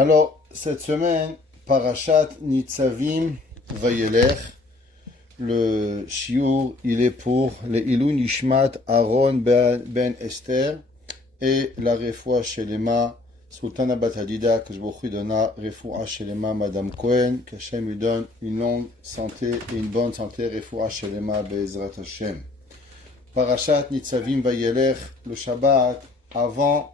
Alors, cette semaine, Parashat Nitzavim Vayelech, le shiur, il est pour les Ilun Ishmat Aaron ben Esther et la refoua Shelema, Sultana Bat Hadida, que je vous donna, refoua Shelema, Madame Cohen, que Hashem lui donne une longue santé et une bonne santé, refoua Shelema, Be'ezrat Hashem. Parashat Nitzavim Vayelech, le Shabbat, avant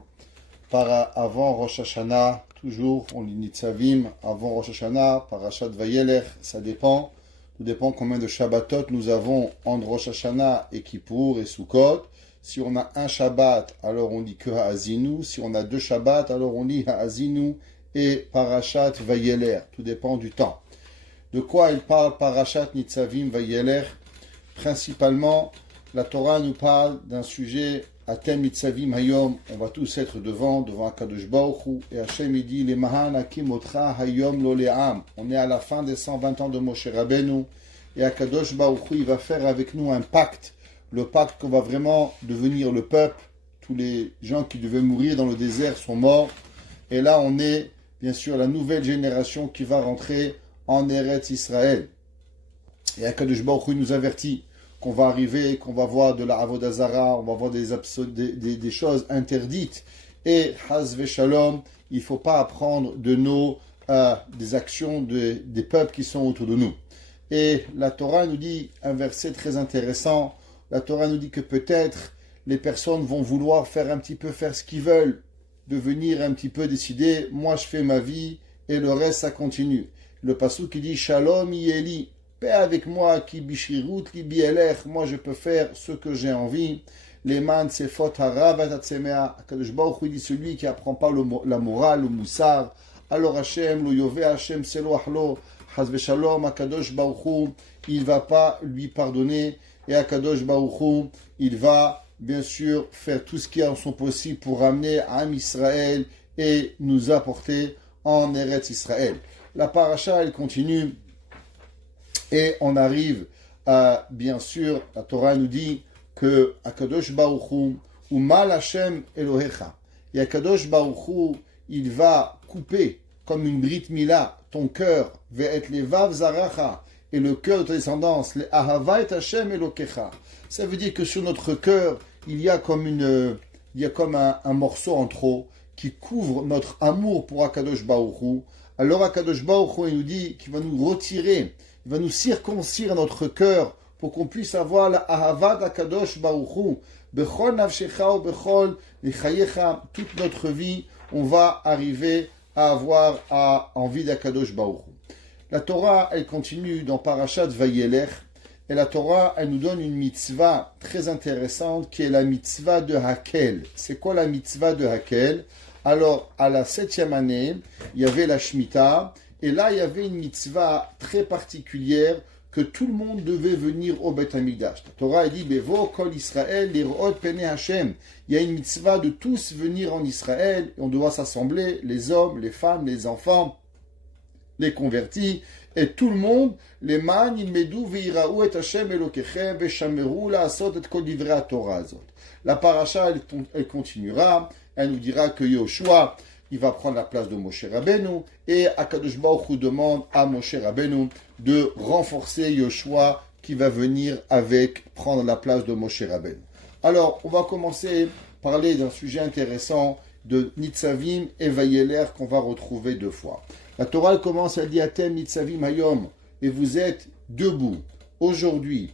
Rosh Hashanah, toujours on lit Nitzavim, avant Rosh Hashanah, Parashat Vayelech, ça dépend. Tout dépend combien de Shabbatot nous avons entre Rosh Hashanah et Kippour et Sukkot. Si on a un Shabbat, alors on lit que Ha'azinu. Si on a deux Shabbats, alors on lit Ha'azinu et Parashat Vayelech. Tout dépend du temps. De quoi il parle Parashat Nitzavim Vayelech? Principalement, la Torah nous parle d'un sujet Atem Nitzavim Hayom. On va tous être devant Akadosh Baruch Hu. Et Hashem il dit les Mahan Hakim Otra Hayom Lo Le'am. On est à la fin des 120 ans de Moshe Rabbeinu. Et Akadosh Baruch Hu, il va faire avec nous un pacte. Le pacte qu'on va vraiment devenir le peuple. Tous les gens qui devaient mourir dans le désert sont morts. Et là, on est, bien sûr, la nouvelle génération qui va rentrer en Eretz Israël. Et Akadosh Baruch Hu nous avertit qu'on va arriver, qu'on va voir de la Avodah Zara, on va voir des choses interdites. Et, Hazve Shalom, il ne faut pas apprendre de nos des actions des peuples qui sont autour de nous. Et la Torah nous dit un verset très intéressant. La Torah nous dit que peut-être les personnes vont vouloir faire ce qu'ils veulent, devenir un petit peu décider, moi je fais ma vie et le reste ça continue. Le pasuk qui dit Shalom Yeli, paix avec moi, qui bishirut, qui bielech, moi je peux faire ce que j'ai envie. Les man sefot harav atatsemea, Akadosh Baruch Hu dit celui qui apprend pas la morale, le moussar, alors Hashem, lo yove Hashem seloachlo, hazve shalom, Akadosh Baruch Hu, il va pas lui pardonner, et Akadosh Baruch Hu, il va bien sûr faire tout ce qui est en son possible pour ramener Am Israël et nous apporter en Eretz Israël. La paracha, elle continue. Et on arrive à, bien sûr, la Torah nous dit que Akadosh Baruch Hu, Umal Hashem Elohecha. Et Akadosh Baruch Hu, il va couper, comme une Brit Mila, ton cœur, Ve'et Levav Zaracha, et le cœur de ta descendance, le Ahavait Hashem Elokecha. Ça veut dire que sur notre cœur, il y a comme un morceau en trop qui couvre notre amour pour Akadosh Baruch Hu. Alors Akadosh Baruch Hu, il nous dit qu'il va nous retirer, il va nous circoncire notre cœur pour qu'on puisse avoir la Ahavat Akadosh Baruch Hu. Bechol nafshecha ou bechol lichayecha, toute notre vie, on va arriver à avoir envie d'Akadosh Baruch Hu. La Torah, elle continue dans Parashat Vayelech, et la Torah, elle nous donne une mitzvah très intéressante qui est la mitzvah de Hakel. C'est quoi la mitzvah de Hakel? Alors, à la 7e année, il y avait la Shemitah, et là, il y avait une mitzvah très particulière que tout le monde devait venir au Beth Hamikdash. La Torah dit, Bevo kol Israël lirot pene Hashem. Il y a une mitzvah de tous venir en Israël, et on doit s'assembler, les hommes, les femmes, les enfants, les convertis, et tout le monde, les man ilmedu ve'iraou et Hashem elokechem ve'shameru la'asot et kol divrei Torah azot. La paracha, elle continuera, elle nous dira que Yoshua, il va prendre la place de Moshe Rabbeinu, et Akadosh Baruch Hu demande à Moshe Rabbeinu de renforcer Yoshua qui va venir prendre la place de Moshe Rabbeinu. Alors, on va commencer à parler d'un sujet intéressant de Nitzavim et Vayelech qu'on va retrouver deux fois. La Torah commence à dire Atem Nitzavim Hayom, et vous êtes debout aujourd'hui.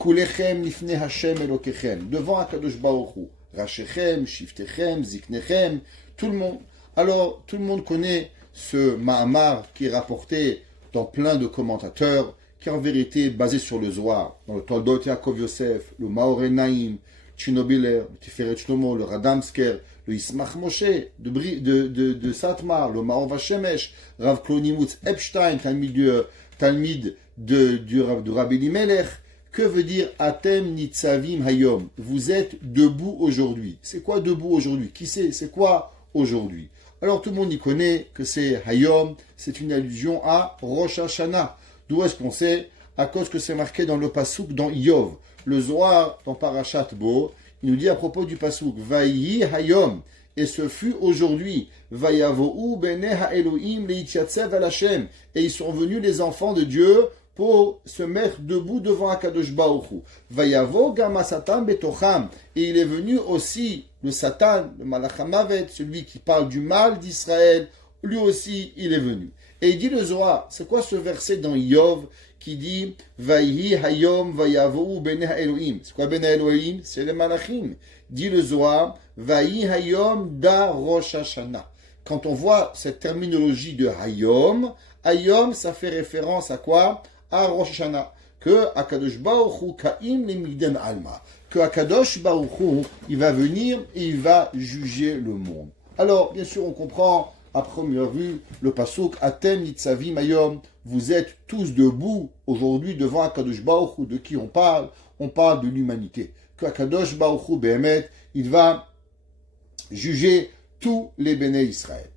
Kulechem lifnei Hashem Elokechem, devant Akadosh Baruch Hu. Rachechem, Shiftechem, Ziknechem, tout le monde. Alors, tout le monde connaît ce Mahamar qui est rapporté dans plein de commentateurs, qui est en vérité basé sur le Zohar, dans le Toldot Yaakov Yosef, le Maor Naim, Tchinobiler, le Tiferet Shlomo, le Radamsker, le Ismach Moshe, de Satmar, le Maor Vashemesh, Rav Klonimutz Epstein, Talmid du Rabbi Elimelech. Que veut dire Atem Nitzavim Hayom? Vous êtes debout aujourd'hui. C'est quoi debout aujourd'hui? Qui sait? C'est quoi aujourd'hui? Alors tout le monde y connaît que c'est Hayom, c'est une allusion à Rosh Hashanah. D'où est-ce qu'on sait? À cause que c'est marqué dans le pasuk dans Yov. Le Zohar, dans Parashat Bo, il nous dit à propos du pasuk Vayi Hayom. et ce fut aujourd'hui. Vayavohu bene ha'elohim leitiyatsev al Hashem. Et ils sont venus les enfants de Dieu pour se mettre debout devant Akadosh Baruch Hu. Vayavo gama Satan betocham. Et il est venu aussi le Satan, le Malach HaMavet, celui qui parle du mal d'Israël, lui aussi il est venu. Et il dit le Zohar, c'est quoi ce verset dans Yov qui dit Vayhi hayom vayavo bene ha'elohim. C'est quoi bene ha'elohim? C'est les malachim. Dit le Zohar, Vayhi hayom da Rosh Hashanah. Quand on voit cette terminologie de hayom, hayom ça fait référence à quoi? À Rosh Hashanah. Que Akadosh Baruch Hu kaim le midem alma. Que Akadosh Baruch Hu, il va venir et il va juger le monde. Alors, bien sûr, on comprend à première vue le pasuk Atem nitzavim hayom. Vous êtes tous debout aujourd'hui devant Akadosh Baruch Hu. De qui on parle? On parle de l'humanité. Que Akadosh Baruch Hu behemet, il va juger tous les béné Israël.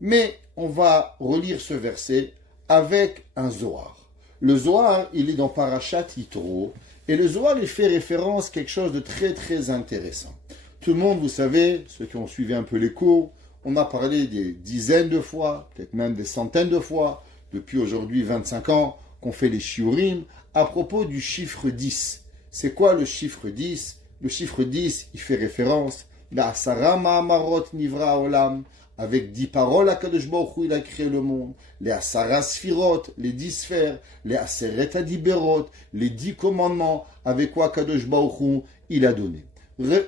Mais on va relire ce verset avec un Zohar. Le Zohar, il est dans Parashat Yitro, et le Zohar, il fait référence à quelque chose de très très intéressant. Tout le monde, vous savez, ceux qui ont suivi un peu les cours, on a parlé des dizaines de fois, peut-être même des centaines de fois, depuis aujourd'hui 25 ans, qu'on fait les shiurim, à propos du chiffre 10. C'est quoi le chiffre 10? Le chiffre 10, il fait référence à Asara Ma'amarot Nivra Olam, avec 10 paroles, Akadosh Baruch Hu, il a créé le monde. Les Asara Sfirot, les 10 sphères, les Aseret Adiberot, les 10 commandements, avec quoi Akadosh Baruch Hu, il a donné.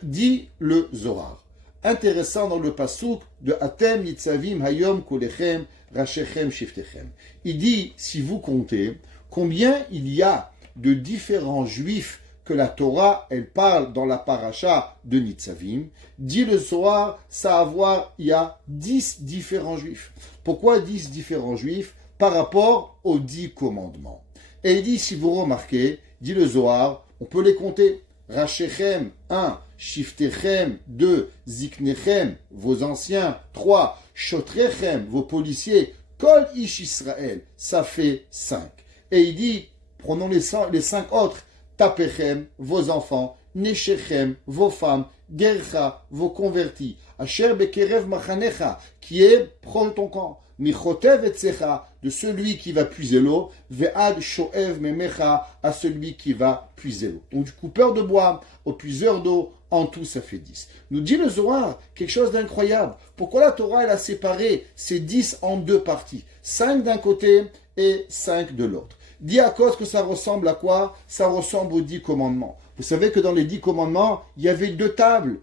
Dit le Zohar. Intéressant dans le pasuk de Atem Yitzavim Hayom Kolechem Rashechem Shiftechem. Il dit, si vous comptez, combien il y a de différents juifs que la Torah, elle parle dans la paracha de Nitzavim, dit le Zohar, il y a 10 différents juifs. Pourquoi 10 différents juifs? Par rapport aux 10 commandements. Et il dit, si vous remarquez, dit le Zohar, on peut les compter. Rashechem, 1, Shiftechem, 2, Ziknechem, vos anciens, 3, Shotrechem, vos policiers, Kol Ish Israël, ça fait 5. Et il dit, prenons les 5 autres, Tapechem, vos enfants, Neshechem, vos femmes, Gercha, vos convertis, Asher Bekerev Machanecha, qui est proche de ton camp, Michotev Etzecha, de celui qui va puiser l'eau, Ve'ad Shoev Memecha, à celui qui va puiser l'eau. Donc du coupeur de bois au puiseur d'eau, en tout ça fait 10. Nous dit le Zohar quelque chose d'incroyable. Pourquoi la Torah elle a séparé ces 10 en 2 parties? 5 d'un côté et 5 de l'autre. Dit à cause que ça ressemble à quoi? Ça ressemble aux 10 commandements. Vous savez que dans les 10 commandements, il y avait 2 tables.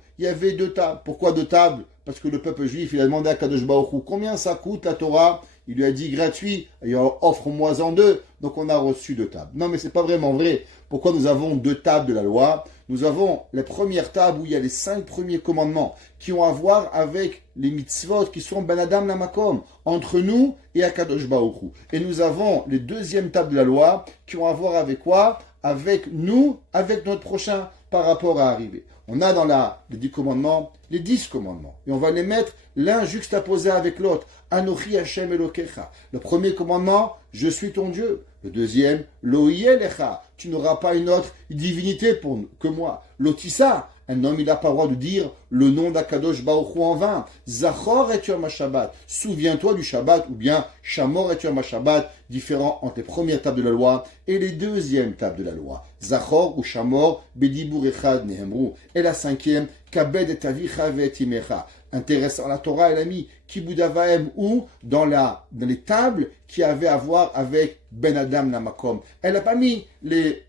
Pourquoi 2 tables? Parce que le peuple juif, il a demandé à Kadosh Baruch Hu, combien ça coûte la Torah? Il lui a dit gratuit, et offre-moi en 2. Donc on a reçu 2 tables. Non mais c'est pas vraiment vrai. Pourquoi nous avons 2 tables de la loi? Nous avons les premières tables où il y a les 5 premiers commandements qui ont à voir avec les mitzvot qui sont Ben Adam Lamakom, entre nous et Akadosh Baruch Hu. Et nous avons les deuxièmes tables de la loi qui ont à voir avec quoi? Avec nous, avec notre prochain par rapport à arriver. On a dans les 10 commandements, les 10 commandements. Et on va les mettre l'un juxtaposé avec l'autre. Anochi Hashem Elokecha. Le premier commandement, je suis ton Dieu. Le deuxième, Lo Yelecha. Tu n'auras pas une autre divinité que moi. Lotissa. Un homme, il n'a pas le droit de dire le nom d'Akadosh Baruch Hu en vain. Zachor et Yom HaShabbat. Souviens-toi du Shabbat, ou bien Shamor et Yom HaShabbat, différent entre les premières tables de la loi et les deuxièmes tables de la loi. Zachor ou Shamor, Bedibur Echad Nehemru. Et la cinquième, Kabed et Avicha ve et Imecha. Intéressant, la Torah, elle a mis Kibud Avaim ou dans les tables qui avaient à voir avec Ben Adam Namakom. Elle n'a pas mis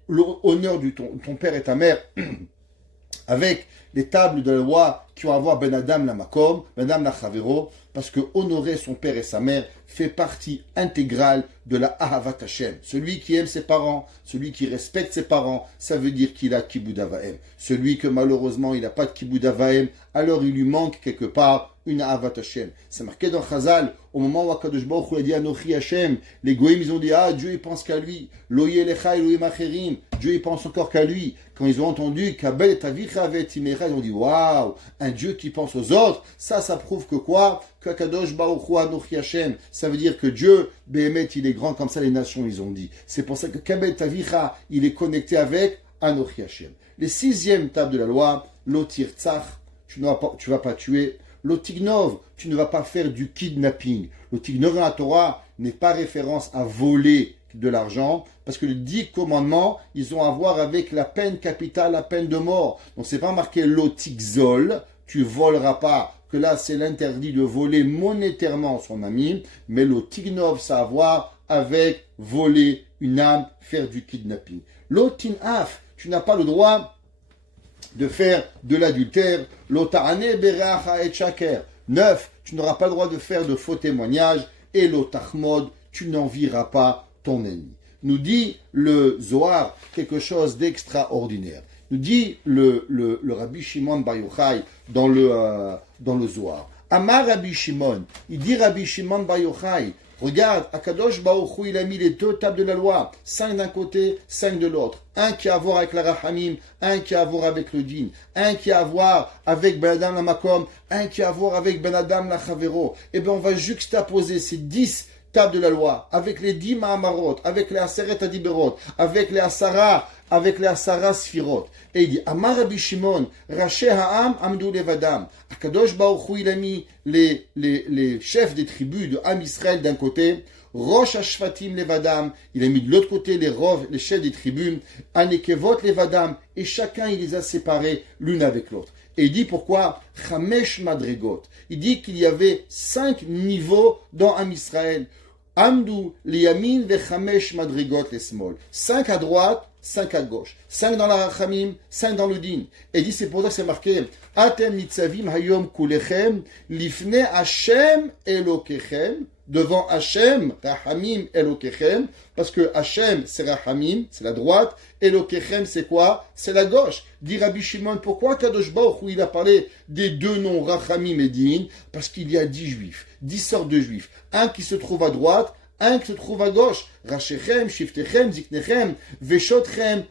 l'honneur de ton père et ta mère avec les tables de la loi qui ont à voir Ben Adam la Makom, Ben Adam la Chavero, parce que honorer son père et sa mère fait partie intégrale de la Ahavat Hashem. Celui qui aime ses parents, celui qui respecte ses parents, ça veut dire qu'il a Kibud Avaim. Celui que malheureusement il n'a pas de Kibud Avaim, alors il lui manque quelque part une Ahavat Hashem. C'est marqué dans Chazal, au moment où Akadosh Baruch Hu a dit Anochi Hashem, les Goïms ils ont dit Dieu il pense qu'à lui, Lo Yelecha Elohim Acherim, Dieu il pense encore qu'à lui. Quand ils ont entendu Kabel et Avicha ve et Imecha, ils ont dit waouh, un Dieu qui pense aux autres, ça prouve que quoi? Que Akadosh Baruch Hu Anochi Hashem, ça veut dire que Dieu, Behemet, il est grand, comme ça les nations ils ont dit. C'est pour ça que Kabel et Avicha, il est connecté avec Anochi Hashem. Les 6e tables de la loi, Lo Tirtzach, tu vas pas tuer. L'otignov, tu ne vas pas faire du kidnapping. L'otignov dans la Torah n'est pas référence à voler de l'argent, parce que les 10 commandements, ils ont à voir avec la peine capitale, la peine de mort. Donc c'est pas marqué l'otigzol, tu voleras pas, que là c'est l'interdit de voler monétairement son ami, mais l'otignov, ça a à voir avec voler une âme, faire du kidnapping. L'otinaf, tu n'as pas le droit de faire de l'adultère. L'otahane beracha et shaker. 9, tu n'auras pas le droit de faire de faux témoignages. Et l'otachmod, tu n'envieras pas ton ennemi. Nous dit le Zohar quelque chose d'extraordinaire. Nous dit le Rabbi Shimon Bar Yochai dans le Zohar. Amar Rabbi Shimon, il dit Rabbi Shimon Bar Yochai, regarde, Akadosh Baruch Hu, il a mis les 2 tables de la loi, 5 d'un côté, 5 de l'autre. Un qui a à voir avec la Rahamim, un qui a à voir avec le Din, un qui a à voir avec Ben Adam la Makom, un qui a à voir avec Ben Adam la Chavero. Eh bien, on va juxtaposer ces 10 tables de la loi avec les 10 Mahamarot, avec les Aseret Adiberot, avec les Asara Sfirot. Et il dit, Amar Rabbi Shimon, Raché Ha'am Amdou Levadam. Akadosh Baruch Hu, il a mis les chefs des tribus de Am Israël d'un côté, Rosh Hashvatim Levadam, il a mis de l'autre côté les chefs des tribus, Anekevot Levadam, et chacun il les a séparés l'une avec l'autre. Et il dit pourquoi Chamesh Madrigot. Il dit qu'il y avait 5 niveaux dans Am Israël. Amdou liyamin vechamesh madrigot lesmol. 5 à droite, 5 à gauche. 5 dans la rachamim, 5 dans le din. Et il dit, c'est pour ça que c'est marqué Atem nitzavim hayom kulechem lifne Hashem elokechem. Devant Hashem, Rahamim, Elokechem, parce que Hashem, c'est Rahamim, c'est la droite, Elokechem, c'est quoi? C'est la gauche. Dit Rabbi Shimon, pourquoi Kadosh Baruch Hu, il a parlé des 2 noms, Rahamim et Din? Parce qu'il y a 10 juifs, 10 sortes de juifs. Un qui se trouve à droite, un qui se trouve à gauche. Rachechem, Shiftechem, Ziknechem, Veshotchem,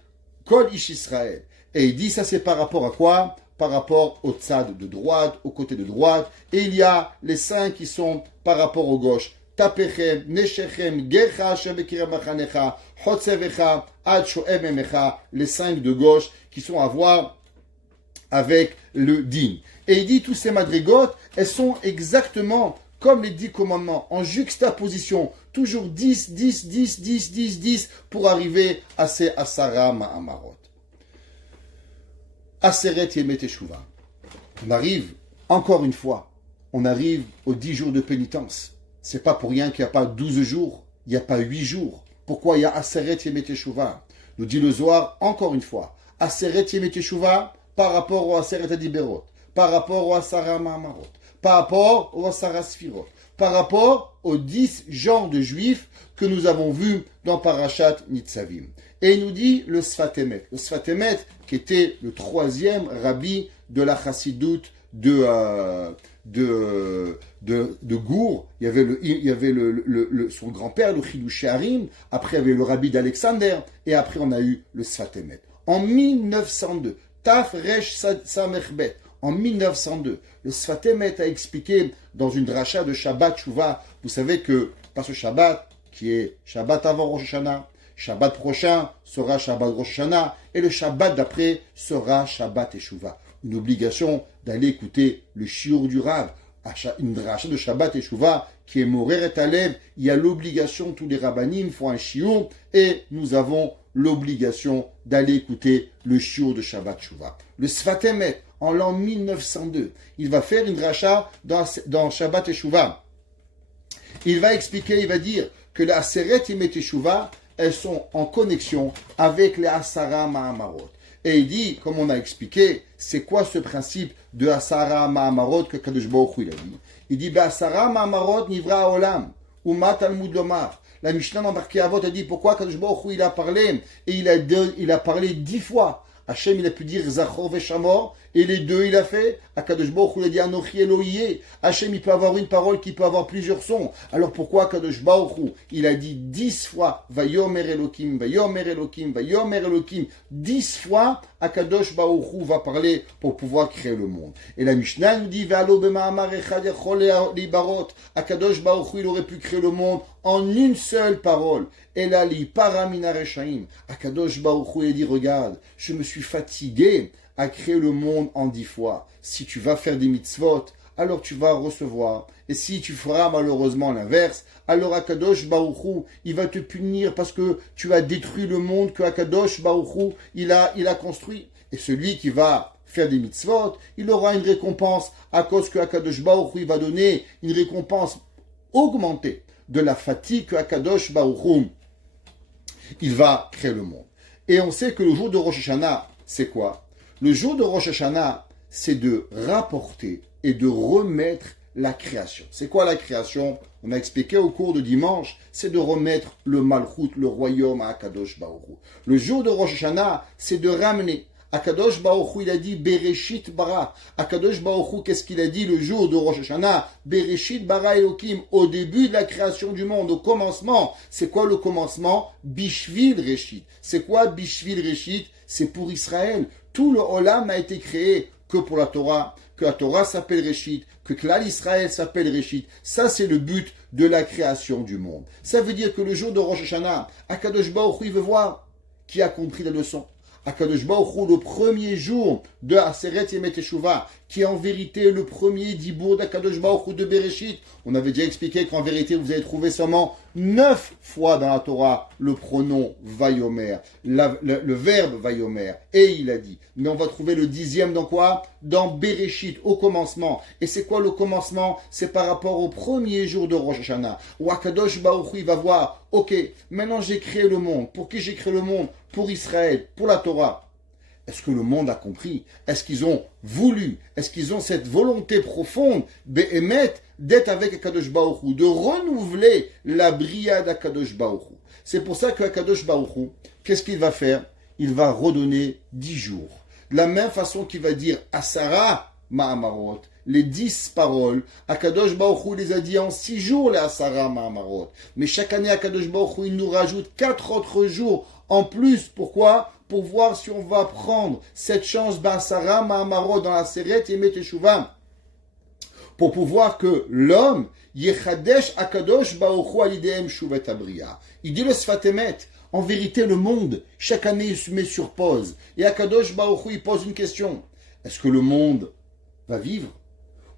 Kol Ish Israël. Et il dit, ça c'est par rapport à quoi? Par rapport au tzad de droite, au côté de droite, et il y a les 5 qui sont par rapport au gauche. Tapechem, Neshechem, Gercha, Shebekiramachanecha, Hotsevecha, Ad Shoememecha, les 5 de gauche qui sont à voir avec le din. Et il dit, tous ces madrigotes, elles sont exactement comme les 10 commandements, en juxtaposition, toujours 10, 10, 10, 10, 10, 10, pour arriver à ces Asara Ma'amarot. Aseret Yemet Teshuvah. On arrive, encore une fois, on arrive aux 10 jours de pénitence. C'est pas pour rien qu'il n'y a pas 12 jours, il n'y a pas 8 jours. Pourquoi il y a Aseret Yemet Teshuvah? Nous dit le Zohar, encore une fois, Aseret Yemet Teshuvah par rapport au Aseret Adiberot, par rapport au Asara Ma'amarot, par rapport au Asara Sfirot, par rapport aux 10 genres de juifs que nous avons vus dans Parashat Nitzavim. Et il nous dit le Sfat Emet. Le Sfat Emet, qui était le 3e rabbi de la chassidoute de Gour. Il y avait son grand-père, le Chidouché Harim. Après, il y avait le rabbi d'Alexander. Et après, on a eu le Sfat Emet. En 1902, Taf Resh Samechbet. En 1902, le Sfat Emet a expliqué dans une dracha de Shabbat Shuvah. Vous savez que, par ce Shabbat, qui est Shabbat avant Rosh Hashanah, Shabbat prochain sera Shabbat Rosh Hashanah et le Shabbat d'après sera Shabbat Teshuvah. Une obligation d'aller écouter le shiur du Rav, une dracha de Shabbat Teshuvah qui est Morer et Alev. Il y a l'obligation, tous les rabbanim font un shiur et nous avons l'obligation d'aller écouter le shiur de Shabbat Teshuvah. Le Sfat Emet, en l'an 1902, il va faire une dracha dans Shabbat Teshuvah. Il va expliquer, il va dire que la Aseret Yemet Teshuvah, elles sont en connexion avec les Asara Ma'amarot. Et il dit, comme on a expliqué, c'est quoi ce principe de Asara Ma'amarot que Kadosh Baruch Hu il a dit? Il dit, Asara Ma'amarot nivra olam, Uma Talmud lomar. La Mishnah dans Pirkei Avot a dit, pourquoi Kadosh Baruch Hu il a parlé, et il a parlé 10 fois. Hachem, il a pu dire Zachor Veshamor, et les 2 il a fait. Akadosh Baruch Hu il a dit Anochi Elohiyeh. Hachem, il peut avoir une parole qui peut avoir plusieurs sons. Alors pourquoi Akadosh Baruch Hu il a dit 10 fois Vayomer Elokim, Vayomer Elokim, Vayomer Elokim. 10 fois Akadosh Baruch Hu va parler pour pouvoir créer le monde. Et la Mishnah nous dit Ve'alo b'ma'amar echad yachol libarot. Akadosh Baruch Hu il aurait pu créer le monde en une seule parole. Et là, li paramina reshaim. Akadosh Baruch Hu il dit regarde, je me suis fatigué à créer le monde en 10 fois. Si tu vas faire des mitzvot, alors tu vas recevoir. Et si tu feras malheureusement l'inverse, alors Akadosh Baruch Hu, il va te punir parce que tu as détruit le monde que Akadosh Baruch Hu, il a construit. Et celui qui va faire des mitzvot, il aura une récompense à cause que Akadosh Baruch Hu, il va donner une récompense augmentée de la fatigue que Akadosh Baruch Hu, il va créer le monde. Et on sait que le jour de Rosh Hashanah, c'est quoi? Le jour de Rosh Hashanah, c'est de rapporter et de remettre la création. C'est quoi la création? On a expliqué au cours de dimanche, c'est de remettre le Malchut, le royaume à Akadosh Baruch Hu. Le jour de Rosh Hashanah, c'est de ramener. Akadosh Baruch Hu, il a dit Bereshit bara. Akadosh Baruch Hu, qu'est-ce qu'il a dit le jour de Rosh Hashanah? Bereshit bara Elokim, au début de la création du monde, au commencement. C'est quoi le commencement? Bishvil Reshit. C'est quoi Bishvil Reshit? C'est pour Israël. Tout le Olam a été créé que pour la Torah, que la Torah s'appelle Reshit, que Klal Israël s'appelle Reshit. Ça, c'est le but de la création du monde. Ça veut dire que le jour de Rosh Hashanah, Akadosh Baruch Hu, il veut voir qui a compris la leçon. Akadosh Baruch Hu, le premier jour de Aseret Yemet Teshuvah, qui est en vérité le premier dibour d'Akadosh Baruch Hu de Bereshit. On avait déjà expliqué qu'en vérité, vous allez trouver seulement 9 fois dans la Torah le pronom Vayomer, le verbe Vayomer, et il a dit. Mais on va trouver le 10e dans quoi? Dans Bereshit, au commencement. Et c'est quoi le commencement? C'est par rapport au premier jour de Rosh Hashanah, où Akadosh Baruch Hu, il va voir, ok, maintenant j'ai créé le monde. Pour qui j'ai créé le monde? Pour Israël, pour la Torah. Est-ce que le monde a compris? Est-ce qu'ils ont voulu? Est-ce qu'ils ont cette volonté profonde, Be'emet, d'être avec Akadosh Baruch Hu, de renouveler la bria d'Akadosh Baruch Hu? C'est pour ça qu'Akadosh Baruch Hu, qu'est-ce qu'il va faire? Il va redonner 10 jours. De la même façon qu'il va dire Asara Ma'amarot, les 10 paroles, Akadosh Baruch Hu les a dit en 6 jours, les Asara Ma'amarot. Mais chaque année, Akadosh Baruch Hu, il nous rajoute 4 autres jours en plus. Pourquoi? Pour voir si on va prendre cette chance Ba'asara Ma'amarot dans la Seret Yemet Teshuvah, pour pouvoir que l'homme Yechadesh Akadosh Baruch Hu alidehem Shuvet Abriya. Il dit le Sfat Emet. En vérité, le monde, chaque année, il se met sur pause. Et Akadosh Baruch Hu, il pose une question. Est-ce que le monde va vivre?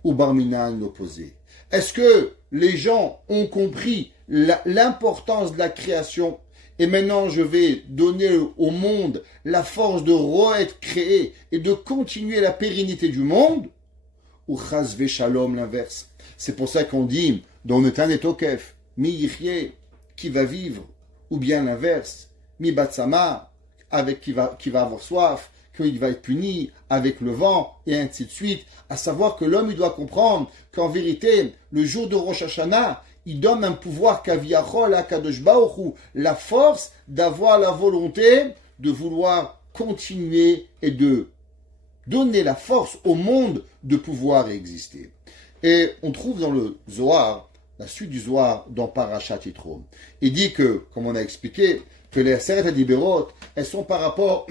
Ou Barminan l'opposé? Est-ce que les gens ont compris l'importance de la création? Et maintenant, je vais donner au monde la force de re-être créé et de continuer la pérennité du monde? Ou Chazve Shalom, l'inverse? C'est pour ça qu'on dit, dans le Tan et Tokef, Mi Yichye, qui va vivre? Ou bien l'inverse, Mi Batsama, avec qui va avoir soif, qu'il va être puni avec le vent, et ainsi de suite. À savoir que l'homme, il doit comprendre qu'en vérité, le jour de Rosh Hashanah, il donne un pouvoir Kaviyachol à Kadosh Baruch Hu, la force d'avoir la volonté de vouloir continuer et de donner la force au monde de pouvoir exister. Et on trouve dans le Zohar, la suite du Zohar dans Parashat Yitro. Il dit que, comme on a expliqué, que les Aseret HaDiberot, elles sont par rapport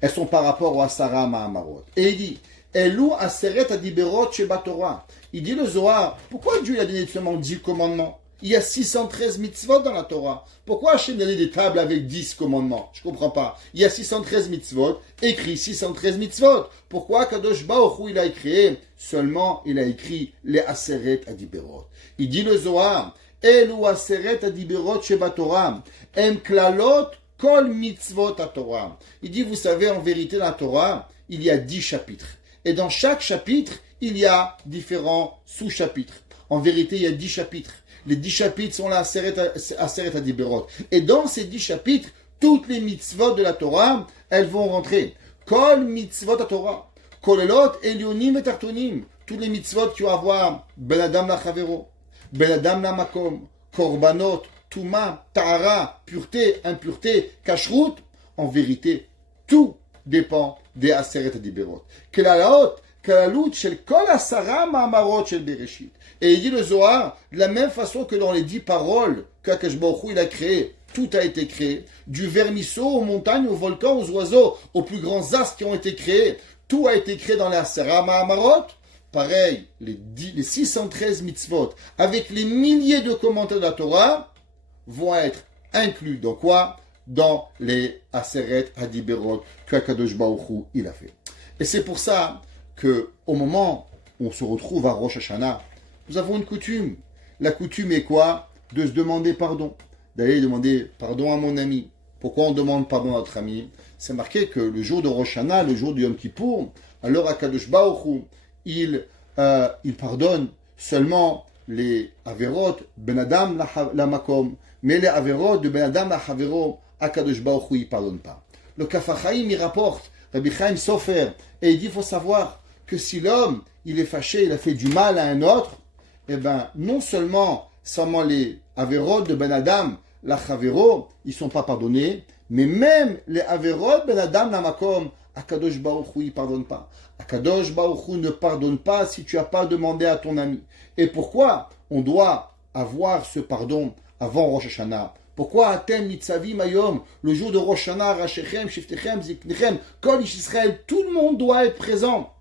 au Asara Ma'amarot. Et il dit, Elu Aseret HaDiberot Sheba Torah. Il dit le Zohar, pourquoi Dieu a donné seulement 10 commandements? Il y a 613 mitzvot dans la Torah. Pourquoi Hachem a donné des tables avec 10 commandements? Je ne comprends pas. Il y a 613 mitzvot, écrit 613 mitzvot. Pourquoi Kadosh Baruch Hu, il a écrit seulement, il a écrit les Aseret HaDiberot. Il dit le Zohar, Elu Aseret HaDiberot Sheba Torah, Em Klalot Kol Mitzvot HaTorah. Il dit, vous savez, en vérité, dans la Torah, il y a 10 chapitres. Et dans chaque chapitre, il y a différents sous-chapitres. En vérité, il y a 10 chapitres. Les 10 chapitres sont la Aseret HaDiberot. Et dans ces 10 chapitres, toutes les mitzvot de la Torah, elles vont rentrer. Kol mitzvot HaTorah. Kolelot elionim et tartonim. Toutes les mitzvot qui vont avoir Ben Adam la Chavero, Ben Adam la Makom, Korbanot, Touma, Tahara, pureté, impureté, kashrut. En vérité, tout dépend des Aseret HaDiberot. Kelalaot, kelalut shel kol asara ma'amarot shel Bereshit. Et il dit le Zohar, de la même façon que dans les 10 paroles qu'Akadosh Baruch Hu il a créé, tout a été créé. Du vermisseau aux montagnes, aux volcans, aux oiseaux, aux plus grands astres qui ont été créés. Tout a été créé dans les Asara Ma'amarot. Pareil, les 613 mitzvot, avec les milliers de commentaires de la Torah, vont être inclus dans quoi? Dans les Aseret HaDiberot qu'Akadosh Baruch Hu il a fait. Et c'est pour ça que au moment on se retrouve à Rosh Hashanah, nous avons une coutume. La coutume est quoi? De se demander pardon. D'aller demander pardon à mon ami. Pourquoi on demande pardon à notre ami? C'est marqué que le jour de Rosh Hashanah, le jour du Yom Kippour, alors Akadosh Baruch Hu, il pardonne seulement les Averot, Ben Adam la Makom, mais les Averot de Ben Adam la Havero, Akadosh Baruch Hu, il ne pardonne pas. Le Kaf HaChaim, il rapporte, Rabbi Chaim Sofer, et il dit, il faut savoir que si l'homme, il est fâché, il a fait du mal à un autre, eh bien, non seulement les Averot de Ben Adam, la Havero, ils ne sont pas pardonnés, mais même les Averot Ben Adam la Makom, Akadosh Baruch Hu, il ne pardonne pas. Akadosh Baruch Hu ne pardonne pas si tu n'as pas demandé à ton ami. Et pourquoi on doit avoir ce pardon avant Rosh Hashanah? Pourquoi Atem Nitzavim Ayom, le jour de Rosh Hashanah, Rachechem, Shiftechem, Ziknechem, Kol Ish Israël, tout le monde doit être présent.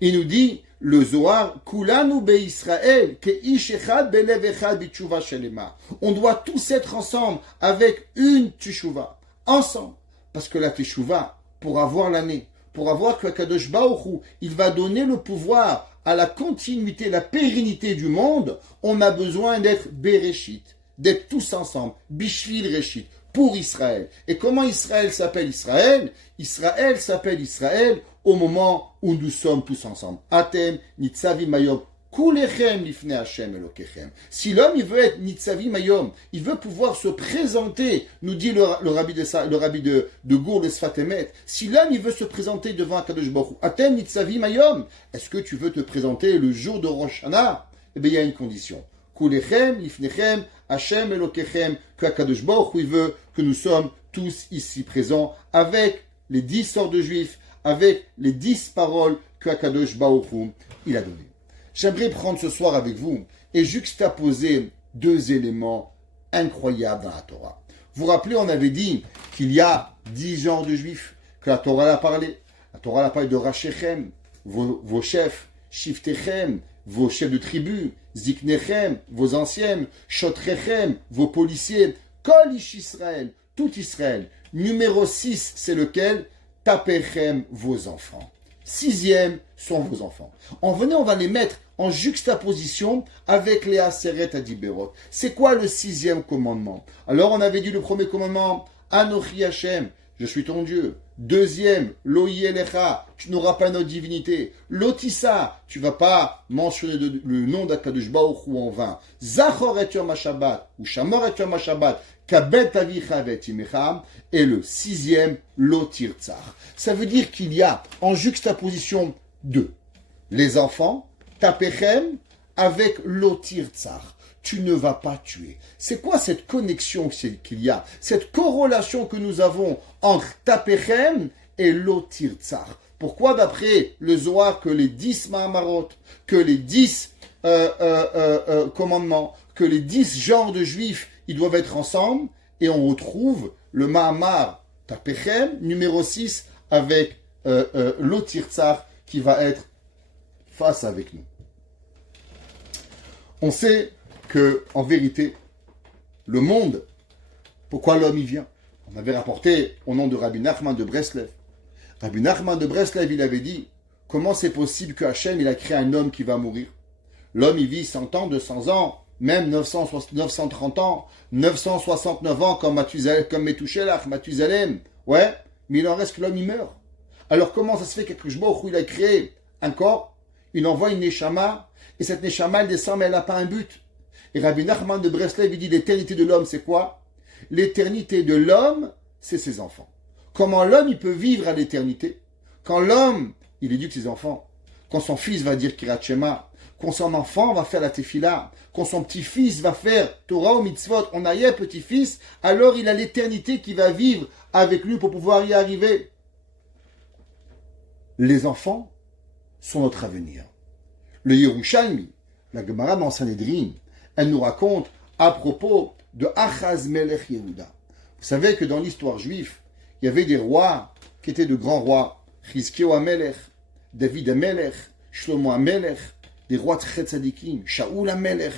Il nous dit, le Zohar, Kulanu be Israël, ke ish echad belev echad b'tshuva shelema. On doit tous être ensemble avec une teshuva, ensemble. Parce que la teshuva, pour avoir l'année, pour avoir que Kadosh Baruch Hu, il va donner le pouvoir à la continuité, la pérennité du monde, on a besoin d'être Bereshit, d'être tous ensemble, Bishvil Reshit, pour Israël. Et comment Israël s'appelle Israël? Israël s'appelle Israël au moment où nous sommes tous ensemble. Atem, Nitzavim Ayom, Kulechem lifnei Hashem Elokechem. Si l'homme il veut être Nitzavim Ayom, il veut pouvoir se présenter, nous dit le rabbi de Gour, le Sfat Emet, si l'homme il veut se présenter devant Akadosh Baruch Hu, Atem Nitzavim Ayom, est-ce que tu veux te présenter le jour de Rosh Hashanah? Eh bien, il y a une condition. Kulechem lifnechem Hashem Elokechem, que Akadosh Baruch Hu il veut que nous sommes tous ici présents avec les 10 sortes de juifs, avec les 10 paroles que Akadosh Baruch Hu il a données. J'aimerais prendre ce soir avec vous et juxtaposer deux éléments incroyables dans la Torah. Vous vous rappelez, on avait dit qu'il y a 10 genres de juifs, que la Torah a parlé. La Torah a parlé de Rachechem, vos chefs, Shiftechem, vos chefs de tribu, Ziknechem, vos anciens, Shotrechem, vos policiers, Kol Ish Israël, tout Israël. Numéro 6, c'est lequel? Tapechem, vos enfants. 6e sont vos enfants. On va les mettre en juxtaposition avec les Aseret Adiberot. C'est quoi le 6e commandement? Alors on avait dit le premier commandement, Anochi Hashem, je suis ton Dieu. 2e, Lo Yelecha, tu n'auras pas notre divinité. Lotissa, tu ne vas pas mentionner le nom d'Akadosh Baruch Hu en vain. Zachor et Yom HaShabbat, ou Shamor et Yom HaShabbat, Kabet Avicha vet Imecham, et le 6e, Lo Tirtzach. Ça veut dire qu'il y a en juxtaposition deux. Les enfants, Tapechem, avec Lo Tirtzach. Tu ne vas pas tuer. C'est quoi cette connexion qu'il y a? Cette corrélation que nous avons entre Tapechem et Lo Tirtzach. Pourquoi d'après le Zohar que les 10 Mahamarot, que les 10 commandements, que les 10 genres de juifs, ils doivent être ensemble, et on retrouve le Mahamar Tapechem, numéro 6, avec Lo Tirtzach, qui va être face avec nous. On sait que, en vérité, le monde, pourquoi l'homme y vient? On avait rapporté au nom de Rabbi Nachman de Breslev. Rabbi Nachman de Breslev, il avait dit, comment c'est possible que Hachem, il a créé un homme qui va mourir? L'homme, il vit 100 ans, 200 ans, même 930 ans, 969 ans, comme Methuselah, Mathusalem. Ouais, mais il en reste que l'homme, il meurt. Alors comment ça se fait qu'Akadosh Baruch Hu, il a créé un corps, il envoie une Neshama, et cette Neshama, elle descend, mais elle n'a pas un but. Et Rabbi Nachman de Breslev, il dit, l'éternité de l'homme, c'est quoi? L'éternité de l'homme, c'est ses enfants. Comment l'homme, il peut vivre à l'éternité? Quand l'homme, il éduque ses enfants, quand son fils va dire Kirat Shema, quand son enfant va faire la Tefila, quand son petit-fils va faire Torah ou Mitzvot, on a un petit-fils, alors il a l'éternité qui va vivre avec lui pour pouvoir y arriver. Les enfants sont notre avenir. Le Yerushalmi, la Gemara dans Sanhedrin, elle nous raconte à propos de Achaz Melech Yehuda. Vous savez que dans l'histoire juive, il y avait des rois qui étaient de grands rois. Chizkiyahu HaMelech, David HaMelech, Shlomo HaMelech, des rois très tzadikim, Shaoul HaMelech.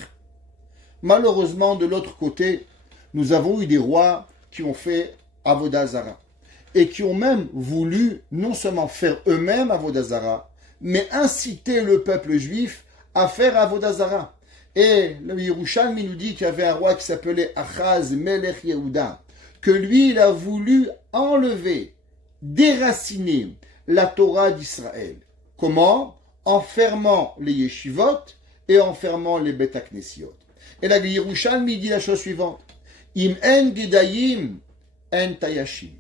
Malheureusement, de l'autre côté, nous avons eu des rois qui ont fait Avodah Zara et qui ont même voulu non seulement faire eux-mêmes Avodah Zara, mais inciter le peuple juif à faire Avodah Zara. Et le Yerushalmi nous dit qu'il y avait un roi qui s'appelait Achaz Melech Yehuda, que lui, il a voulu enlever, déraciner la Torah d'Israël. Comment? En fermant les yeshivot et en fermant les Bet HaKnesiot. Et là, le Yerushalmi dit la chose suivante. Im en gedayim en tayashim.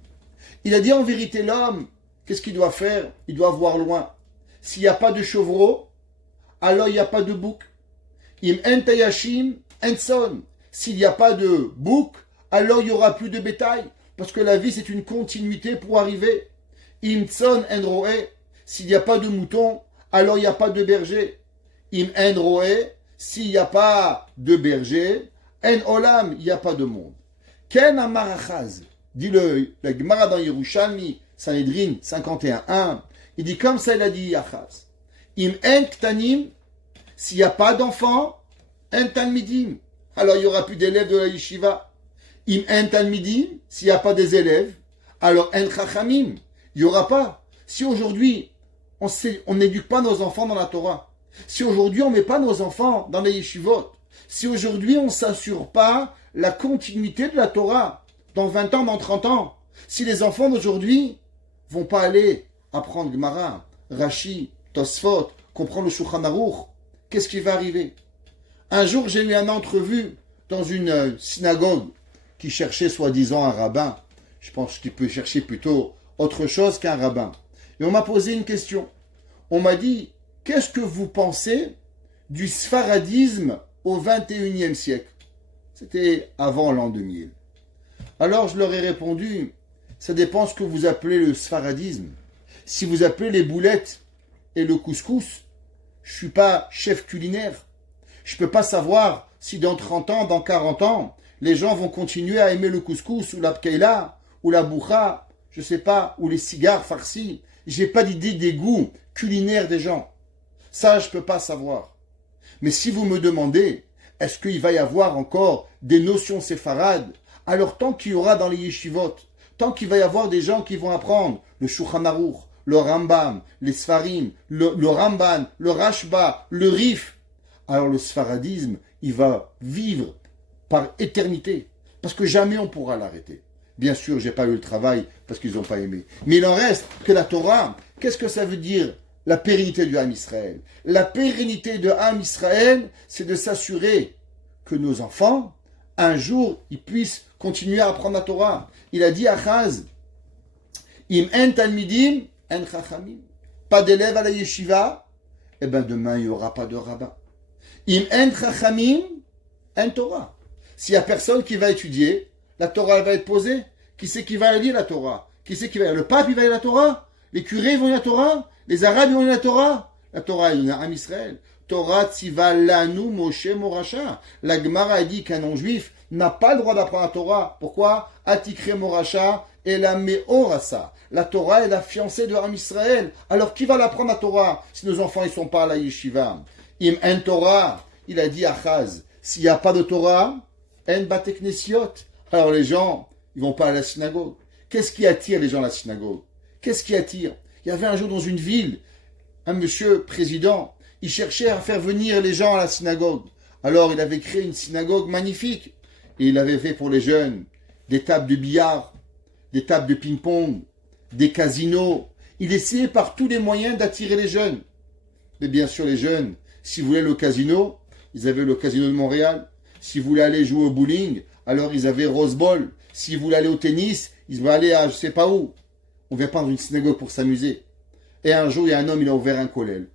Il a dit en vérité l'homme, qu'est-ce qu'il doit faire? Il doit voir loin. S'il n'y a pas de chevreau, alors il n'y a pas de bouc. Im en tayashim en son. S'il n'y a pas de bouc, alors il n'y aura plus de bétail. Parce que la vie, c'est une continuité pour arriver. Im son en roé. S'il n'y a pas de mouton, alors il n'y a pas de berger. Im en roé. S'il n'y a pas de berger, en olam, il n'y a pas de monde. Ken amar Achaz, dit la Gemara dans Yerushalmi, Sanhedrin 51.1, il dit comme ça, il a dit Achaz. Im en ktanim, s'il n'y a pas d'enfants, en talmidim, alors il n'y aura plus d'élèves de la yeshiva. Im en talmidim, s'il n'y a pas des élèves, alors en chachamim, il n'y aura pas. Si aujourd'hui, on n'éduque pas nos enfants dans la Torah, si aujourd'hui on ne met pas nos enfants dans les yeshivot, si aujourd'hui on ne s'assure pas la continuité de la Torah, dans 20 ans, dans 30 ans, si les enfants d'aujourd'hui vont pas aller apprendre Gemara, Rashi, Tosfot, comprendre le Shulchan Aruch, qu'est-ce qui va arriver? Un jour, j'ai eu une entrevue dans une synagogue qui cherchait soi-disant un rabbin. Je pense qu'il peut chercher plutôt autre chose qu'un rabbin. Et on m'a posé une question. On m'a dit, qu'est-ce que vous pensez du sfaradisme au XXIe siècle? C'était avant l'an 2000. Alors je leur ai répondu, ça dépend ce que vous appelez le sfaradisme. Si vous appelez les boulettes et le couscous, je ne suis pas chef culinaire. Je ne peux pas savoir si dans 30 ans, dans 40 ans, les gens vont continuer à aimer le couscous ou la pkeila ou la boucha, je ne sais pas, ou les cigares farcis. Je n'ai pas d'idée des goûts culinaires des gens. Ça, je ne peux pas savoir. Mais si vous me demandez, est-ce qu'il va y avoir encore des notions séfarades? Alors tant qu'il y aura dans les yeshivot, tant qu'il va y avoir des gens qui vont apprendre le Shulchan Aruch, le Rambam, les Sfarim, le Ramban, le Rashba, le Rif, alors le sfaradisme, il va vivre par éternité. Parce que jamais on pourra l'arrêter. Bien sûr, je n'ai pas eu le travail parce qu'ils n'ont pas aimé. Mais il en reste que la Torah, qu'est-ce que ça veut dire? La pérennité du Ham Israël. La pérennité de Ham Israël, c'est de s'assurer que nos enfants, un jour, ils puissent continuer à apprendre la Torah. Il a dit à Achaz, Im en talmidim, en chachamim. Pas d'élèves à la yeshiva, eh bien demain, il n'y aura pas de rabbin. Im en chachamim, en Torah. S'il n'y a personne qui va étudier, la Torah elle va être posée. Qui c'est qui va lire la Torah? Qui c'est qui va lire? Le pape, il va lire la Torah? Les curés vont lire la Torah? Les Arabes vont lire la Torah? La Torah est donnée à Ham Israël. Torah tziva lanu Moshe Moracha. La Gemara a dit qu'un non-juif n'a pas le droit d'apprendre la Torah. Pourquoi? Atikre Moracha et la Meorasa. La Torah est la fiancée de Ham Israël. Alors qui va l'apprendre la Torah si nos enfants ne sont pas à la yeshiva? Im en Torah, il a dit à Achaz, s'il n'y a pas de Torah, en Bet HaKnesiot. Alors les gens, ils vont pas à la synagogue. Qu'est-ce qui attire les gens à la synagogue? Qu'est-ce qui attire? Il y avait un jour dans une ville, un monsieur président, il cherchait à faire venir les gens à la synagogue. Alors il avait créé une synagogue magnifique. Et il avait fait pour les jeunes des tables de billard, des tables de ping-pong, des casinos. Il essayait par tous les moyens d'attirer les jeunes. Mais bien sûr, les jeunes, s'ils voulaient le casino, ils avaient le casino de Montréal. S'ils voulaient aller jouer au bowling, alors ils avaient Rose Bowl. S'ils voulaient aller au tennis, ils vont aller à je ne sais pas où. On ne vient pas dans une synagogue pour s'amuser. Et un jour, il y a un homme, il a ouvert un kollel.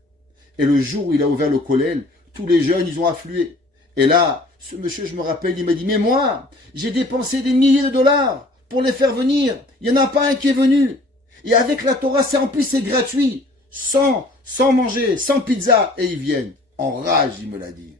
Et le jour où il a ouvert le kollel, tous les jeunes, ils ont afflué. Et là, ce monsieur, je me rappelle, il m'a dit, mais moi, j'ai dépensé des milliers de dollars pour les faire venir. Il n'y en a pas un qui est venu. Et avec la Torah, c'est en plus, c'est gratuit. Sans manger, sans pizza. Et ils viennent. En rage, il me l'a dit.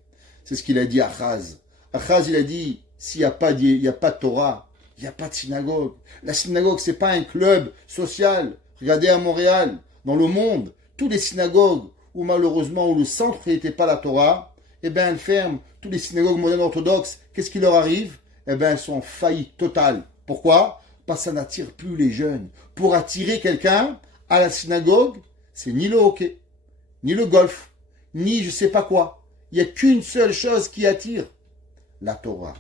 C'est ce qu'il a dit à Achaz. Achaz, il a dit, s'il n'y a pas de Torah, il n'y a pas de synagogue. La synagogue, c'est pas un club social. Regardez à Montréal, dans le monde, tous les synagogues où malheureusement, où le centre n'était pas la Torah, eh bien, elles ferment. Tous les synagogues modernes orthodoxes, qu'est-ce qui leur arrive? Eh bien, elles sont en faillite totale. Pourquoi? Parce que ça n'attire plus les jeunes. Pour attirer quelqu'un à la synagogue, c'est ni le hockey, ni le golf, ni je sais pas quoi. Il n'y a qu'une seule chose qui attire, la Torah.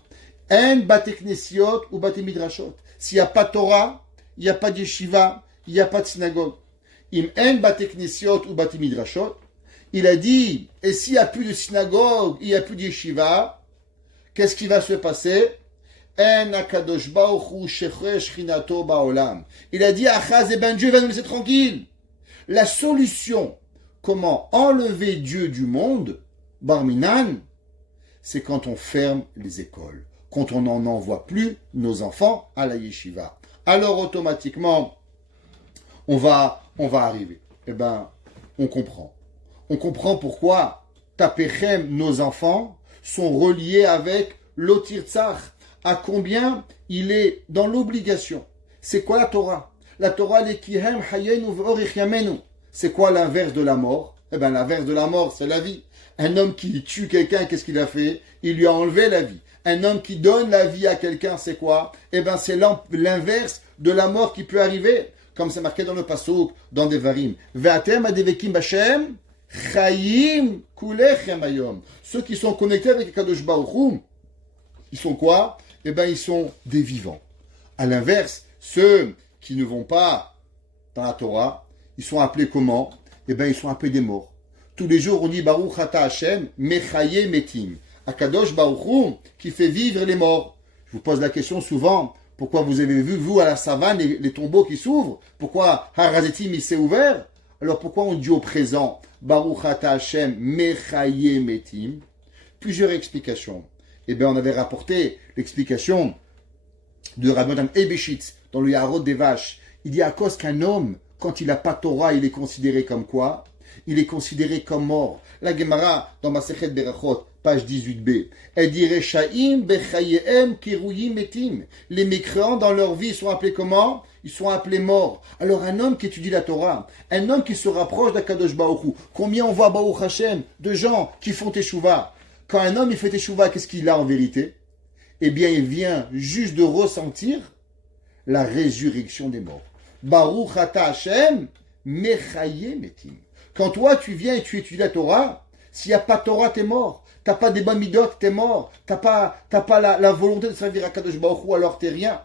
En bate knesiot ou bate midrashot. S'il n'y a pas de Torah, il n'y a pas de yeshiva, il n'y a pas de synagogue. Im en bate knesiot ou bate midrashot. Il a dit, et s'il n'y a plus de synagogue, il n'y a plus de yeshiva, qu'est-ce qui va se passer? En akadosh baruch hu shechesh chinato baolam. Il a dit, Achaz et ben Dieu va nous laisser tranquille. La solution, comment enlever Dieu du monde, Barminan, c'est quand on ferme les écoles, quand on n'en envoie plus nos enfants à la yeshiva. Alors automatiquement, on va arriver. Eh bien, on comprend. On comprend pourquoi Tapechem, nos enfants, sont reliés avec l'Otirtzach. À combien il est dans l'obligation. C'est quoi la Torah? La Torah, l'Ekihem hayenu v'orich yamenu. C'est quoi l'inverse de la mort? Eh bien, l'inverse de la mort, c'est la vie. Un homme qui tue quelqu'un, qu'est-ce qu'il a fait? Il lui a enlevé la vie. Un homme qui donne la vie à quelqu'un, c'est quoi? Eh bien, c'est l'inverse de la mort qui peut arriver. Comme c'est marqué dans le Passouk, dans Devarim. Ve'atem adevekim b'Hashem, chayim kulechem hayom. Ceux qui sont connectés avec Kadosh Baruch Hu, ils sont quoi? Eh bien, ils sont des vivants. À l'inverse, ceux qui ne vont pas dans la Torah, ils sont appelés comment? Eh bien, ils sont appelés des morts. Tous les jours, on dit Baruch Ata Hashem, Mechaye Metim. Akadosh Baruch Hu, qui fait vivre les morts. Je vous pose la question souvent, pourquoi vous avez vu, vous, à la savane, les tombeaux qui s'ouvrent? Pourquoi Harazetim, il s'est ouvert? Alors, pourquoi on dit au présent Baruch Ata Hashem, Mechaye Metim? Plusieurs explications. Eh bien, on avait rapporté l'explication de Rabbi Natan Ebeshitz dans le Yaharot des vaches. Il dit à cause qu'un homme, quand il n'a pas Torah, il est considéré comme quoi? Il est considéré comme mort. La Gemara, dans Masechet Berachot, page 18b, elle dit Rechaim bechayem kiruyim metim. Les mécréants dans leur vie sont appelés comment? Ils sont appelés morts. Alors un homme qui étudie la Torah, un homme qui se rapproche d'Akadosh Baruch Hu, combien on voit Baruch Hashem de gens qui font teshuva? Quand un homme il fait teshuva, qu'est-ce qu'il a en vérité? Eh bien, il vient juste de ressentir la résurrection des morts. Baruch ata Hashem, mechaye metim. Quand toi, tu viens et tu étudies la Torah, s'il n'y a pas Torah, t'es mort. T'as pas des bamidot, t'es mort. T'as pas la volonté de servir à Kadosh Baruch Hu, alors t'es rien.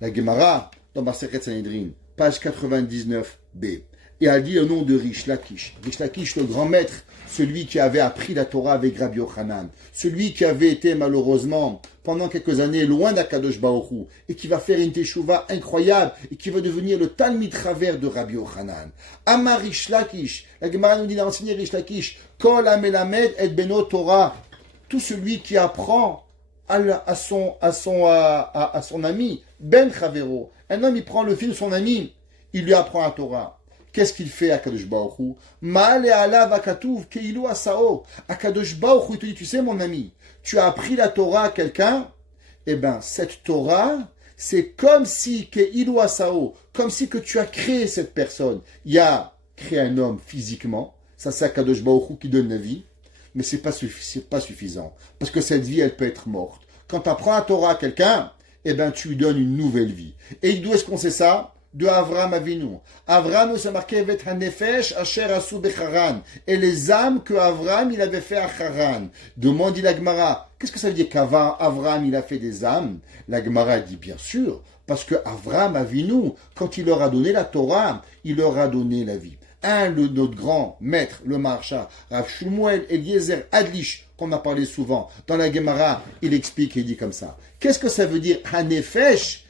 La Gemara, dans Masechet Sanhedrin, page 99b, et elle dit le nom de Rish Lakish. Rish Lakish, le grand maître, celui qui avait appris la Torah avec Rabbi Yochanan, celui qui avait été malheureusement pendant quelques années loin d'Akadosh Baruch Hu, et qui va faire une teshuva incroyable, et qui va devenir le Talmid Chaver de Rabbi Yochanan. Amar Rish Lakish, la Gemara nous dit d'enseigner Rish Lakish, Kol amelamed et beno Torah, tout celui qui apprend à son ami, Ben Chavero, un homme il prend le fil de son ami, il lui apprend la Torah. Qu'est-ce qu'il fait à Kadosh Baruch Hu? Ma'ale alav akatuv keilu asao. Akadosh Baruch Hu, il te dit, tu sais mon ami, tu as appris la Torah à quelqu'un, eh bien cette Torah, c'est comme si keilu asao, comme si que tu as créé cette personne. Il y a créé un homme physiquement, ça c'est Akadosh Baruch Hu qui donne la vie, mais c'est pas suffisant, parce que cette vie elle peut être morte. Quand tu apprends la Torah à quelqu'un, eh bien tu lui donnes une nouvelle vie. Et d'où est-ce qu'on sait ça? De Avraham Avinu. Avraham, c'est marqué Vet hanefesh asher asu becharan. Et les âmes que Avraham il avait fait à Haran. Demande la Gemara, qu'est-ce que ça veut dire qu'Avraham il a fait des âmes? La Gemara dit bien sûr, parce que Avraham Avinu, quand il leur a donné la Torah, il leur a donné la vie. Notre grand maître, le Maharsha, Rav Shmuel Eliezer Adlish, qu'on a parlé souvent, dans la Gemara, il explique et il dit comme ça. Qu'est-ce que ça veut dire hanefesh?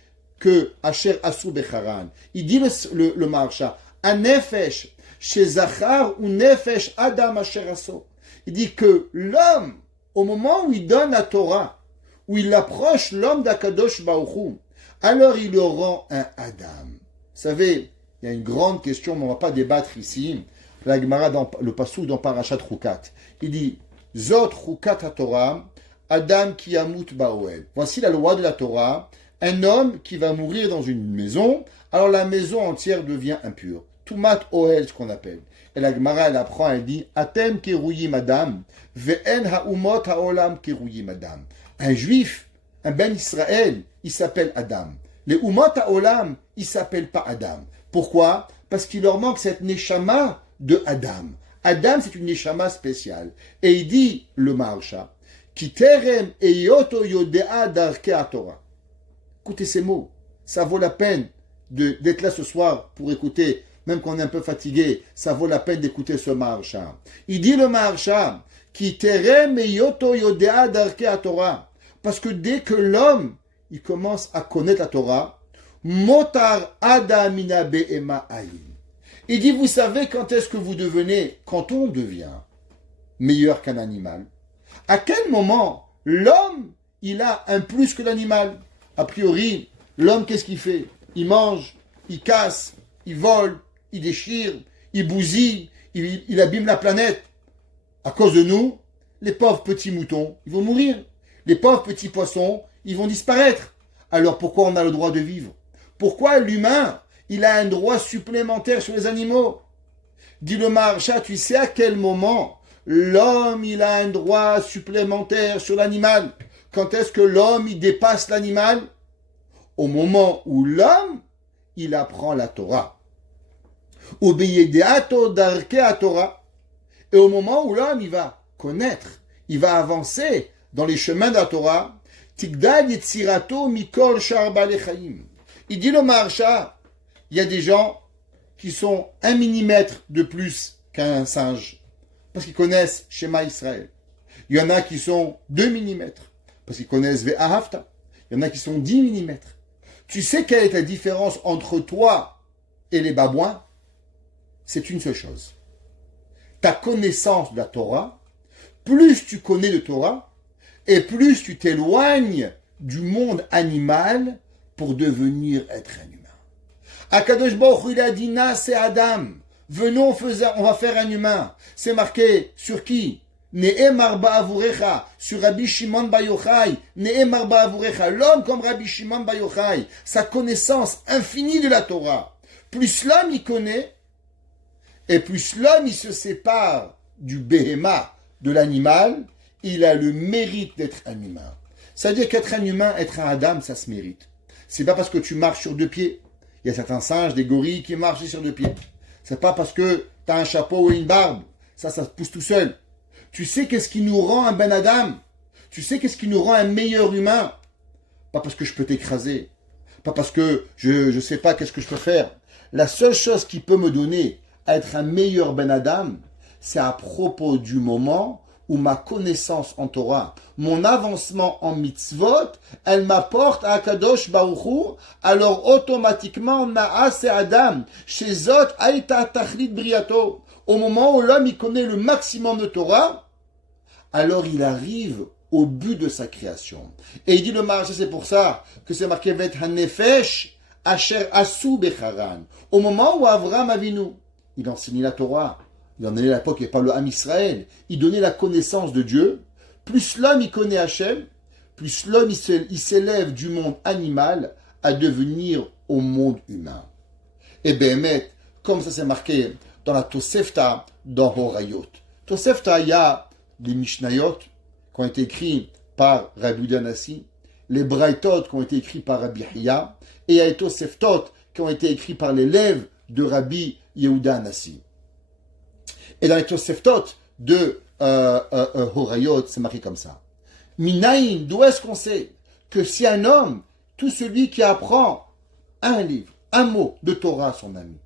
Que Asher Asu Becharan. Il dit le Maharsha, un nefesh, chez Zachar ou nefesh Adam Asher Aso. Il dit que l'homme, au moment où il donne la Torah, où il approche l'homme d'Akadosh Baruch Hu, alors il le rend un Adam. Vous savez, il y a une grande question, mais on ne va pas débattre ici. La Gemara dans le Passouk dans Parashat Chukat. Il dit, Zot Chukat HaTorah, Adam ki yamut ba'oel. Voici la loi de la Torah. Un homme qui va mourir dans une maison, alors la maison entière devient impure. Tumat Ohel, ce qu'on appelle. Et la Gemara, elle apprend, elle dit, Atem kiruyim Adam, ve'en ha'umot ha'olam kiruyim Adam. Un juif, un ben Israël, il s'appelle Adam. Les umot ha'olam, il s'appelle pas Adam. Pourquoi? Parce qu'il leur manque cette neshama de Adam. Adam, c'est une neshama spéciale. Et il dit, le Maharsha, Ki terem eyoto yodea darkei Torah. Écoutez ces mots. Ça vaut la peine d'être là ce soir pour écouter, même quand on est un peu fatigué, ça vaut la peine d'écouter ce Maharsha. Il dit le Maharsha, Ki terem eyoto yodea darkei Torah. Parce que dès que l'homme, il commence à connaître la Torah, motar adamina be'ema ayin. Il dit, vous savez quand est-ce que vous devenez, quand on devient meilleur qu'un animal? À quel moment l'homme, il a un plus que l'animal? A priori, l'homme, qu'est-ce qu'il fait? Il mange, il casse, il vole, il déchire, il bousille, il abîme la planète. À cause de nous, les pauvres petits moutons, ils vont mourir. Les pauvres petits poissons, ils vont disparaître. Alors pourquoi on a le droit de vivre? Pourquoi l'humain, il a un droit supplémentaire sur les animaux? Dit le Maharsha, tu sais à quel moment l'homme, il a un droit supplémentaire sur l'animal? Quand est-ce que l'homme, il dépasse l'animal? Au moment où l'homme, il apprend la Torah. Ubeyedeato darkei Torah. Et au moment où l'homme, il va connaître, il va avancer dans les chemins de la Torah, Tigdal yetzirato mikol shar balei chaim. Il dit le Maharsha, il y a des gens qui sont 1 millimètre de plus qu'un singe, parce qu'ils connaissent Shema Israël. Il y en a qui sont 2 millimètres, parce qu'ils connaissent Ve'ahavta. Il y en a qui sont 10 millimètres. Tu sais quelle est la différence entre toi et les babouins? C'est une seule chose. Ta connaissance de la Torah, plus tu connais de Torah, et plus tu t'éloignes du monde animal pour devenir être un humain. Akadosh Baruch Hu, il a dit, Na, c'est Adam. Venons, on va faire un humain. C'est marqué sur qui? Ne'emar ba'avurecha, sur Rabbi Shimon Bar Yochai. Ne'emar ba'avurecha, l'homme comme Rabbi Shimon Bar Yochai. Sa connaissance infinie de la Torah. Plus l'homme il connaît, et plus l'homme il se sépare du béhéma, de l'animal, il a le mérite d'être un humain. C'est-à-dire qu'être un humain, être un Adam, ça se mérite. C'est pas parce que tu marches sur 2 pieds. Il y a certains singes, des gorilles qui marchent sur 2 pieds. C'est pas parce que tu as un chapeau ou une barbe. Ça pousse tout seul. Tu sais qu'est-ce qui nous rend un ben Adam? Tu sais qu'est-ce qui nous rend un meilleur humain? Pas parce que je peux t'écraser. Pas parce que je sais pas qu'est-ce que je peux faire. La seule chose qui peut me donner à être un meilleur ben Adam, c'est à propos du moment où ma connaissance en Torah, mon avancement en mitzvot, elle m'apporte à Kadosh Baruch Hu, alors automatiquement, Naas et Adam, chez Zot, Aïta Tachlit Briato, au moment où l'homme il connaît le maximum de Torah, alors il arrive au but de sa création. Et il dit le Maharsha, c'est pour ça que c'est marqué Vet HaNefesh, Asher Asu Becharan, au moment où Avram Avinu, il enseignait la Torah. Il en est à l'époque, il n'y avait pas le Ham Israël. Il donnait la connaissance de Dieu. Plus l'homme, il connaît Hachem, plus l'homme, il s'élève du monde animal à devenir au monde humain. Et Béhémet, comme ça c'est marqué dans la Tosefta, dans Horayot. Tosefta, il y a les Mishnayot qui ont été écrits par Rabbi Yehuda Hanassi, les Braïtot qui ont été écrits par Rabbi Hiya, et il y a les Toseftot qui ont été écrits par l'élève de Rabbi Yehuda Hanassi. Et dans les Toseftot de Horayot, c'est marqué comme ça. Minaïn, d'où est-ce qu'on sait que si un homme, tout celui qui apprend un livre, un mot de Torah à son ami,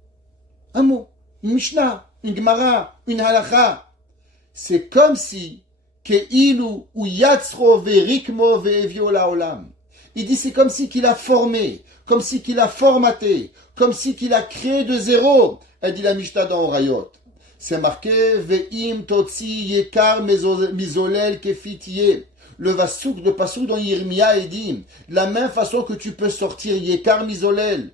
un mot, une Mishnah, une Gemara, une Halacha, c'est comme si Keilu ou Yatzro verikmo ve'evio laolam. Il dit c'est comme si qu'il a formé, comme si qu'il a formaté, comme si qu'il a créé de zéro. Elle dit la Mishnah dans Horayot. C'est marqué Ve'im totsi yekar mizolel kefitiye. Le vasouk de Passouk dans Yirmia et dit la même façon que tu peux sortir yekar mizolel,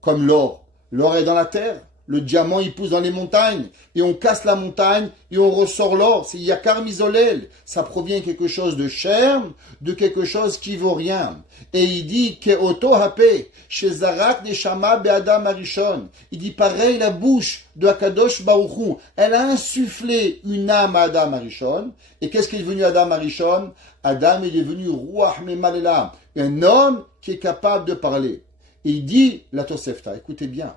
comme l'or. L'or est dans la terre. Le diamant, il pousse dans les montagnes. Et on casse la montagne et on ressort l'or. C'est yakar mizolel. Ça provient de quelque chose de cher, de quelque chose qui vaut rien. Et il dit que oto hape shezarak neshama be'adam arishon. Il dit pareil, la bouche de Akadosh Baruch Hu, elle a insufflé une âme à Adam Arishon. Et qu'est-ce qui est devenu Adam Arishon? Adam est devenu Ruach Memalela, un homme qui est capable de parler. Et il dit la Tosefta, écoutez bien.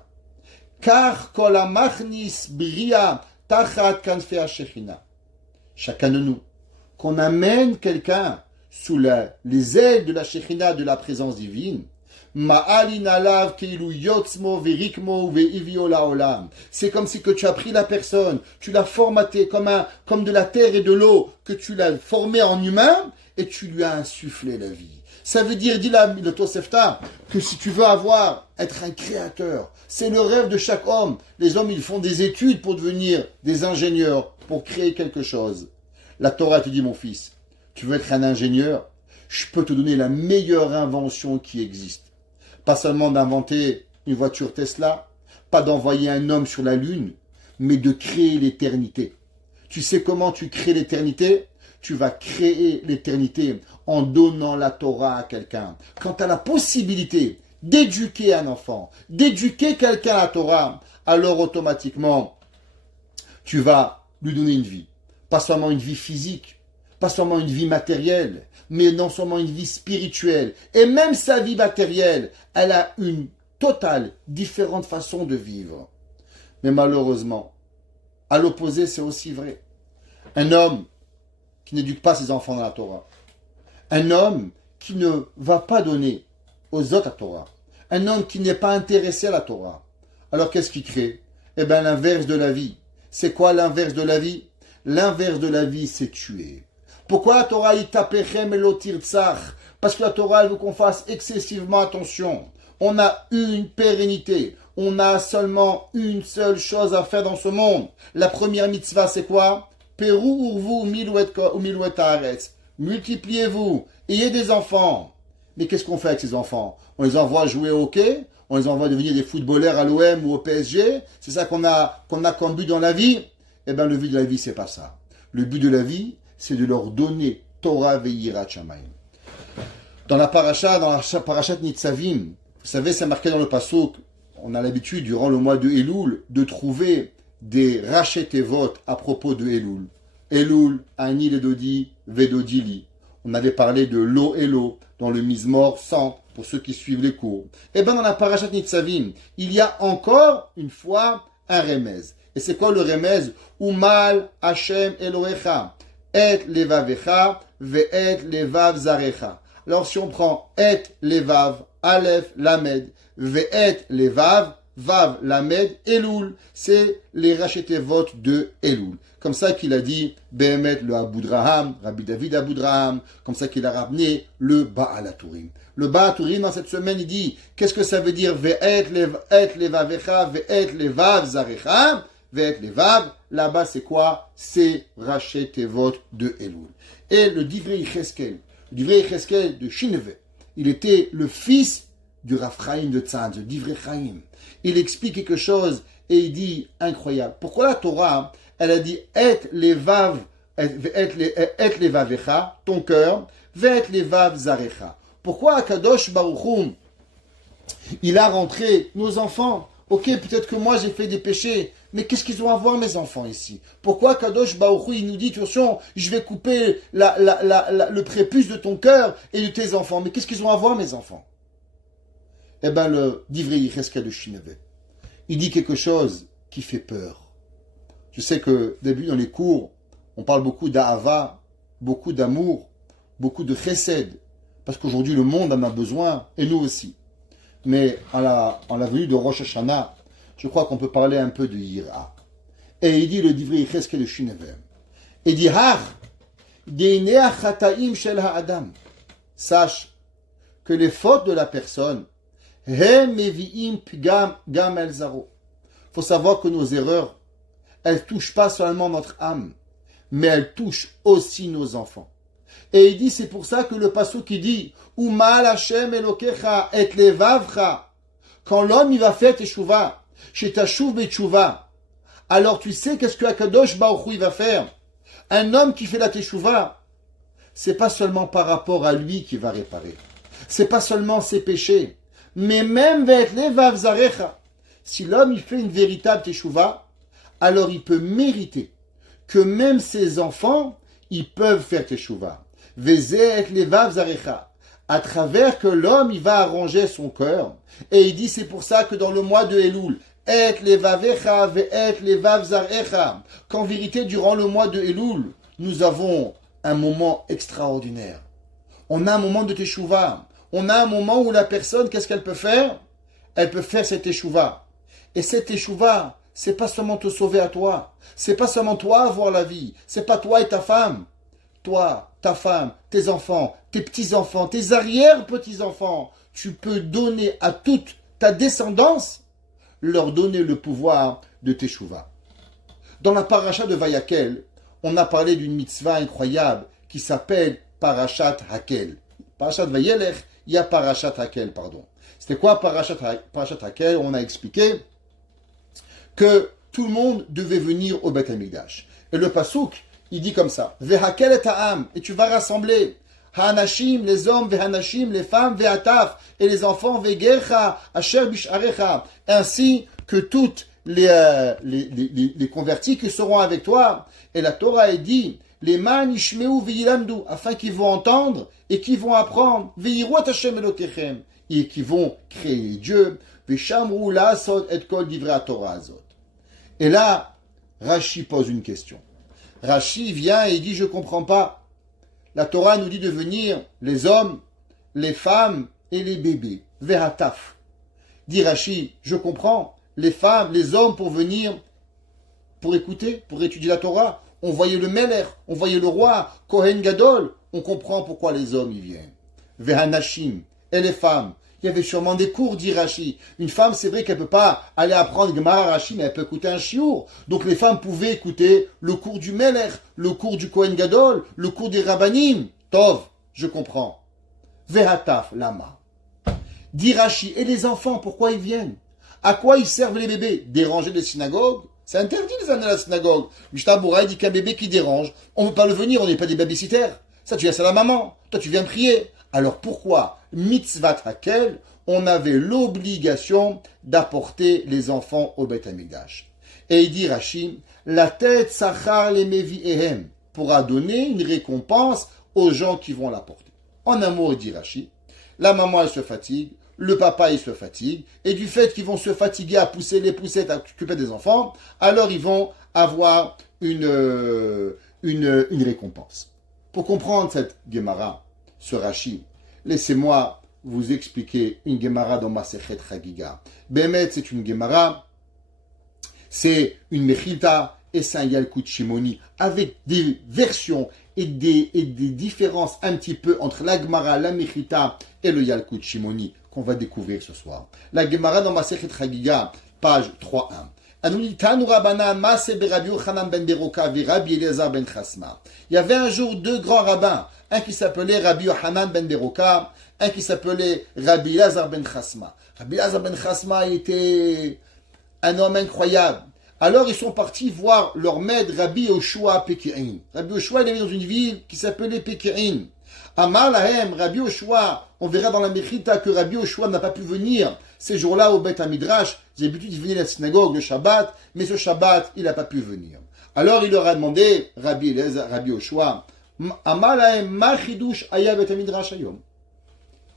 Car kol hamachnis bria tachat kanfei hashechina. Chacun de nous, qu'on amène quelqu'un sous les ailes de la Shechina, de la présence divine. C'est comme si que tu as pris la personne, tu l'as formaté comme de la terre et de l'eau, que tu l'as formé en humain et tu lui as insufflé la vie. Ça veut dire, dit le Tosefta, que si tu veux être un créateur, c'est le rêve de chaque homme. Les hommes, ils font des études pour devenir des ingénieurs, pour créer quelque chose. La Torah te dit, mon fils, tu veux être un ingénieur, je peux te donner la meilleure invention qui existe. Pas seulement d'inventer une voiture Tesla, pas d'envoyer un homme sur la Lune, mais de créer l'éternité. Tu sais comment tu crées l'éternité? Tu vas créer l'éternité en donnant la Torah à quelqu'un. Quand tu as la possibilité d'éduquer un enfant, d'éduquer quelqu'un à la Torah, alors automatiquement, tu vas lui donner une vie. Pas seulement une vie physique, pas seulement une vie matérielle, mais non seulement une vie spirituelle. Et même sa vie matérielle, elle a une totale différente façon de vivre. Mais malheureusement, à l'opposé, c'est aussi vrai. Un homme qui n'éduque pas ses enfants dans la Torah, un homme qui ne va pas donner aux autres la Torah, un homme qui n'est pas intéressé à la Torah, alors qu'est-ce qu'il crée? Eh bien, l'inverse de la vie. C'est quoi l'inverse de la vie? L'inverse de la vie, c'est tuer. Pourquoi la Torah y tapechem et lotir tsach? Parce que la Torah, elle veut qu'on fasse excessivement attention. On a une pérennité. On a seulement une seule chose à faire dans ce monde. La première mitzvah, c'est quoi? Peru urvu milouet haaretz. Multipliez-vous. Ayez des enfants. Mais qu'est-ce qu'on fait avec ces enfants? On les envoie jouer au hockey? On les envoie devenir des footballeurs à l'OM ou au PSG? C'est ça qu'on a comme but dans la vie? Eh bien, le but de la vie, c'est pas ça. Le but de la vie, c'est de leur donner Torah ve'yirat shamayim. Dans la parashat Nitzavim, vous savez, c'est marqué dans le pasuk, on a l'habitude, durant le mois de Elul, de trouver des rachetevot à propos de Elul. Elul, Ani Ledodi, Vedodili. On avait parlé de Lo Elo dans le Mizmor 100, pour ceux qui suivent les cours. Et bien, dans la parashat Nitzavim, il y a encore une fois un remez. Et c'est quoi le remez? Umal Hashem Elohecha, et levavecha, ve'et levav zarecha. Alors si on prend et levav, aleph, lamed, ve'et levav, vav, lamed, elul, c'est les rachetevot de Elul. Comme ça qu'il a dit, Behemet le Aboudraham, Rabbi David Aboudraham, comme ça qu'il a ramené le Baal HaTurim. Le Baal HaTurim, dans cette semaine, il dit, qu'est-ce que ça veut dire? Ve'et levavecha, ve'et levav zarecha, ve'et levav, là-bas c'est quoi? C'est rachetevot de Elul. Et le Divrei Yecheskel, de Shineve, il était le fils du Rav Chaim de Tzanz, le Divrei Chaim. Il explique quelque chose et il dit, incroyable, pourquoi la Torah, elle a dit, et levavecha, ton cœur, ve'et levav zarecha. Pourquoi Akadosh Baruch Hu, il a rentré nos enfants? Ok, peut-être que moi j'ai fait des péchés, mais qu'est-ce qu'ils ont à voir mes enfants ici? Pourquoi Kadosh Baruch Hu, il nous dit, attention, je vais couper le prépuce de ton cœur et de tes enfants, mais qu'est-ce qu'ils ont à voir mes enfants? Eh bien, le Divrei Yecheskel de Shineve, il dit quelque chose qui fait peur. Je sais que, début dans les cours, on parle beaucoup d'ahava, beaucoup d'amour, beaucoup de chesed, parce qu'aujourd'hui le monde en a besoin, et nous aussi. Mais à la venue de Rosh Hashanah, je crois qu'on peut parler un peu de Yira. Et il dit le Divrei Yecheskel de Shineve. Il dit, sache que les fautes de la personne, il faut savoir que nos erreurs, elles ne touchent pas seulement notre âme, mais elles touchent aussi nos enfants. Et il dit, c'est pour ça que le pasuk qui dit, Umal Hashem Elokecha et levavcha, quand l'homme il va faire teshuva, chez tashuv betchuva, alors tu sais qu'est-ce que Akadosh Baruch Hu il va faire? Un homme qui fait la teshuva, c'est pas seulement par rapport à lui qui va réparer, c'est pas seulement ses péchés, mais même ve'et levav zarecha. Si l'homme il fait une véritable teshuva, alors il peut mériter que même ses enfants, ils peuvent faire teshuva. Ve'et levav zarecha. À travers que l'homme, il va arranger son cœur. Et il dit, c'est pour ça que dans le mois de Elul, et levavecha ve'et levav zarecha. Qu'en vérité, durant le mois de Elul, nous avons un moment extraordinaire. On a un moment de teshuva. On a un moment où la personne, qu'est-ce qu'elle peut faire? Elle peut faire cette teshuva. Et cette teshuva, c'est pas seulement te sauver à toi. C'est pas seulement toi avoir la vie. C'est pas toi et ta femme. Toi, ta femme, tes enfants, tes petits-enfants, tes arrière-petits-enfants. Tu peux donner à toute ta descendance, leur donner le pouvoir de teshuva. Dans la paracha de Vayakel, on a parlé d'une mitzvah incroyable qui s'appelle Parashat Hakel. Parashat Vayelech, il y a Parashat Hakel, pardon. C'était quoi Parashat Hakel? On a expliqué que tout le monde devait venir au Beth Amikdash. Et le Pasuk, il dit comme ça, Vehakel et ta'am, et tu vas rassembler Hanashim, les hommes, Vehanashim, les femmes, Vehataf, et les enfants, Vegercha, Asher Bisharecha, ainsi que toutes les convertis qui seront avec toi. Et la Torah est dit, les man ishmeu veyilamdu, afin qu'ils vont entendre et qu'ils vont apprendre, veyiruat Hashem Elokechem, et qu'ils vont créer Dieu, veshamru la'asot et kol divrei Torah azot. Et là, Rashi pose une question. Rashi vient et dit, je comprends pas. La Torah nous dit de venir les hommes, les femmes et les bébés. Vehataf. Dit Rashi, je comprends. Les femmes, les hommes pour venir, pour écouter, pour étudier la Torah. On voyait le Meler, on voyait le roi, Kohen Gadol. On comprend pourquoi les hommes y viennent. Vehanashim. Et les femmes. Il y avait sûrement des cours, dit Rashi. Une femme, c'est vrai qu'elle ne peut pas aller apprendre Gemara Rashi, mais elle peut écouter un chiour. Donc les femmes pouvaient écouter le cours du Meler, le cours du Kohen Gadol, le cours des Rabbanim. Tov, je comprends. Vehataf, lama. Dit Rashi, et les enfants, pourquoi ils viennent? À quoi ils servent les bébés? Déranger les synagogues? C'est interdit les amener à la synagogue. Mishnah Bura dit qu'un bébé qui dérange, on ne peut pas le venir, on n'est pas des babysitters. Ça, tu viens, c'est la maman. Toi, tu viens prier. Alors pourquoi, mitzvat hakel, on avait l'obligation d'apporter les enfants au Beth Amikdash? Et il dit Rashi, la tête sachar les mevi'ehem, pourra donner une récompense aux gens qui vont l'apporter. En un mot, il dit Rashi, la maman elle se fatigue, le papa il se fatigue, et du fait qu'ils vont se fatiguer à pousser les poussettes, à s'occuper des enfants, alors ils vont avoir une récompense. Pour comprendre cette Gemara, ce Rashi, laissez-moi vous expliquer une Gemara dans Masechet Chagiga. Behemet, c'est une Gemara, c'est une Mechilta et c'est un Yalkut Shimoni, avec des versions et des différences un petit peu entre la Gemara, la Mechilta et le Yalkut Shimoni qu'on va découvrir ce soir. La Gemara dans Masechet Chagiga, page 3.1. Il y avait un jour deux grands rabbins, un qui s'appelait Rabbi Yohanan ben Beroka, un qui s'appelait Rabbi Elazar ben Chasma. Rabbi Elazar ben Chasma était un homme incroyable. Alors ils sont partis voir leur maître Rabbi Yoshua Pekirin. Rabbi Yoshua il est dans une ville qui s'appelait Pekirin. Amar Lahem, Rabbi Yoshua, on verra dans la Mechita que Rabbi Yoshua n'a pas pu venir ces jours-là au Beth Amidrash. J'ai l'habitude de venir à la synagogue le Shabbat, mais ce Shabbat, il n'a pas pu venir. Alors il leur a demandé, Rabbi Yoshua, Amar Lahem, ma chidush aya Beth Amidrash ayom.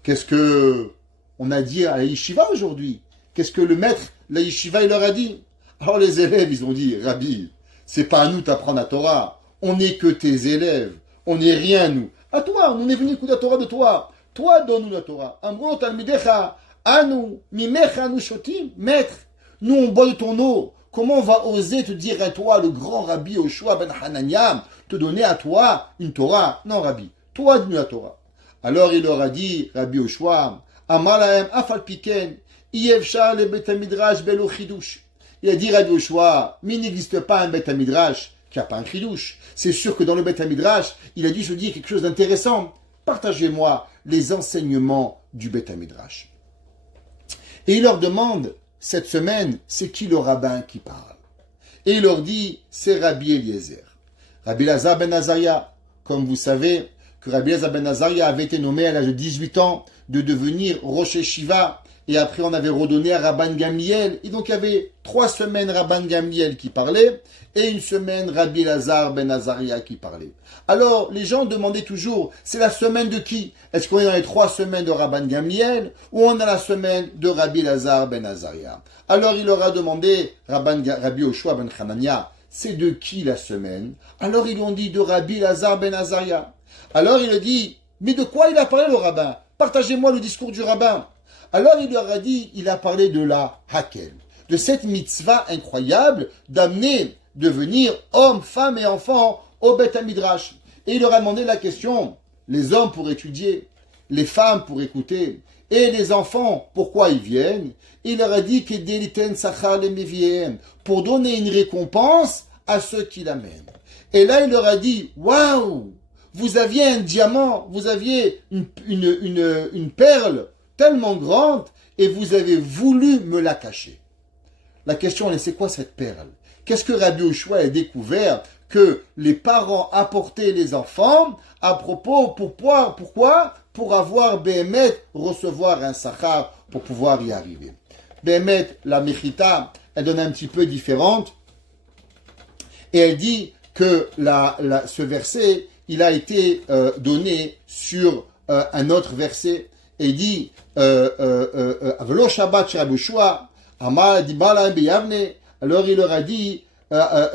Qu'est-ce que on a dit à la yeshiva aujourd'hui? Qu'est-ce que le maître, la yeshiva, il leur a dit? Alors les élèves, ils ont dit, Rabbi, c'est pas à nous d'apprendre la Torah. On n'est que tes élèves. On n'est rien, nous. À toi, on est venu écouter la Torah de toi. Toi, donne-nous la Torah. Amro talmidecha, anu, mimecha, anu shotim. Maître, nous on boit de ton eau. Comment on va oser te dire à toi, le grand Rabbi Yoshua ben Hananiah, te donner à toi une Torah? Non, Rabbi, toi, donne-nous la Torah. Alors il leur a dit, Rabbi Yoshua, Amalahem afal piken, Yevshar le Bet Midrash belo chidush. Il a dit, Rabbi Yoshua, mais il n'existe pas un Bet Midrash qui n'a pas un chidouche. C'est sûr que dans le Bet Midrash, il a dû se dire quelque chose d'intéressant. Partagez-moi les enseignements du Bet Midrash. Et il leur demande, cette semaine, c'est qui le rabbin qui parle? Et il leur dit, c'est Rabbi Eliezer. Rabbi Elazar ben Azaria, comme vous savez, que Rabbi Elazar ben Azaria avait été nommé à l'âge de 18 ans de devenir Rosh Yeshiva, et après on avait redonné à Rabban Gamliel. Et donc il y avait 3 semaines Rabban Gamliel qui parlait, et une semaine Rabbi Elazar ben Azaria qui parlait. Alors les gens demandaient toujours, c'est la semaine de qui? Est-ce qu'on est dans les 3 semaines de Rabban Gamliel, ou on a la semaine de Rabbi Elazar ben Azaria? Alors il leur a demandé, Rabbi Yoshua ben Hanania, c'est de qui la semaine? Alors ils lui ont dit de Rabbi Elazar ben Azaria. Alors il a dit, mais de quoi il a parlé le rabbin? Partagez-moi le discours du rabbin. Alors il leur a dit, il a parlé de la Hakel, de cette mitzvah incroyable d'amener, de venir hommes, femmes et enfants au Beth HaMidrash. Et il leur a demandé la question, les hommes pour étudier, les femmes pour écouter, et les enfants, pourquoi ils viennent? Il leur a dit que Deliten Sachar le Meviem, pour donner une récompense à ceux qui l'amènent. Et là il leur a dit, waouh! Vous aviez un diamant, vous aviez une perle tellement grande et vous avez voulu me la cacher. La question est, c'est quoi cette perle? Qu'est-ce que Rabbi Yoshua a découvert que les parents apportaient les enfants à propos, pourquoi? Pour avoir Béhémet, recevoir un sachar pour pouvoir y arriver. Béhémet, la Mechita, elle donne un petit peu différente et elle dit que ce verset, il a été donné sur un autre verset et il dit Avelo Shabbat chez Rabbi Yoshua, Amar Dibala Beyavne. Alors il leur a dit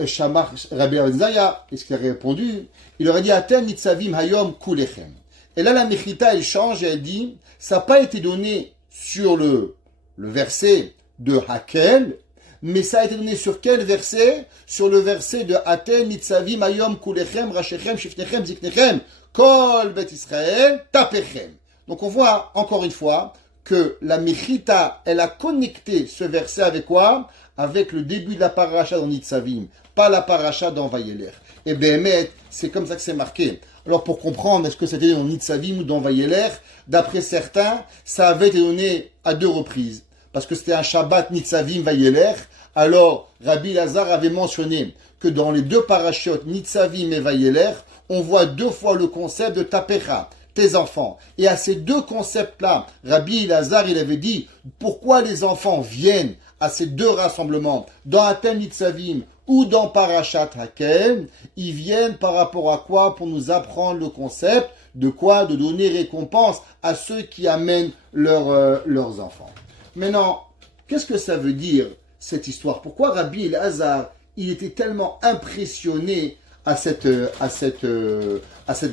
Shamar Rabbi Azaya, est-ce qu'il a répondu? Il leur a dit Aten Nitzavim Hayom Kulechem. Et là la Mechita elle change et elle dit ça n'a pas été donné sur le verset de Hakel, mais ça a été donné sur quel verset? Sur le verset de Aten Nitzavim Hayom Kulechem Rashechem Shifnechem Ziknechem Kol Bet Israël Tapechem. Donc on voit encore une fois que la Mechita, elle a connecté ce verset avec quoi? Avec le début de la paracha dans Nitzavim, pas la paracha dans Vayelech. Et Béhémet, c'est comme ça que c'est marqué. Alors pour comprendre, est-ce que c'était dans Nitzavim ou dans Vayelech? D'après certains, ça avait été donné à 2 reprises. Parce que c'était un Shabbat Nitzavim Vayelech. Alors Rabbi Elazar avait mentionné que dans les 2 parachiotes, Nitzavim et Vayelech, on voit 2 fois le concept de Tapecha, tes enfants. Et à ces 2 concepts-là, Rabbi Elazar, il avait dit, pourquoi les enfants viennent à ces 2 rassemblements, dans Aten Nitzavim ou dans Parashat Hakel, ils viennent par rapport à quoi? Pour nous apprendre le concept de quoi? De donner récompense à ceux qui amènent leurs enfants. Maintenant, qu'est-ce que ça veut dire, cette histoire? Pourquoi Rabbi Elazar, il était tellement impressionné à cette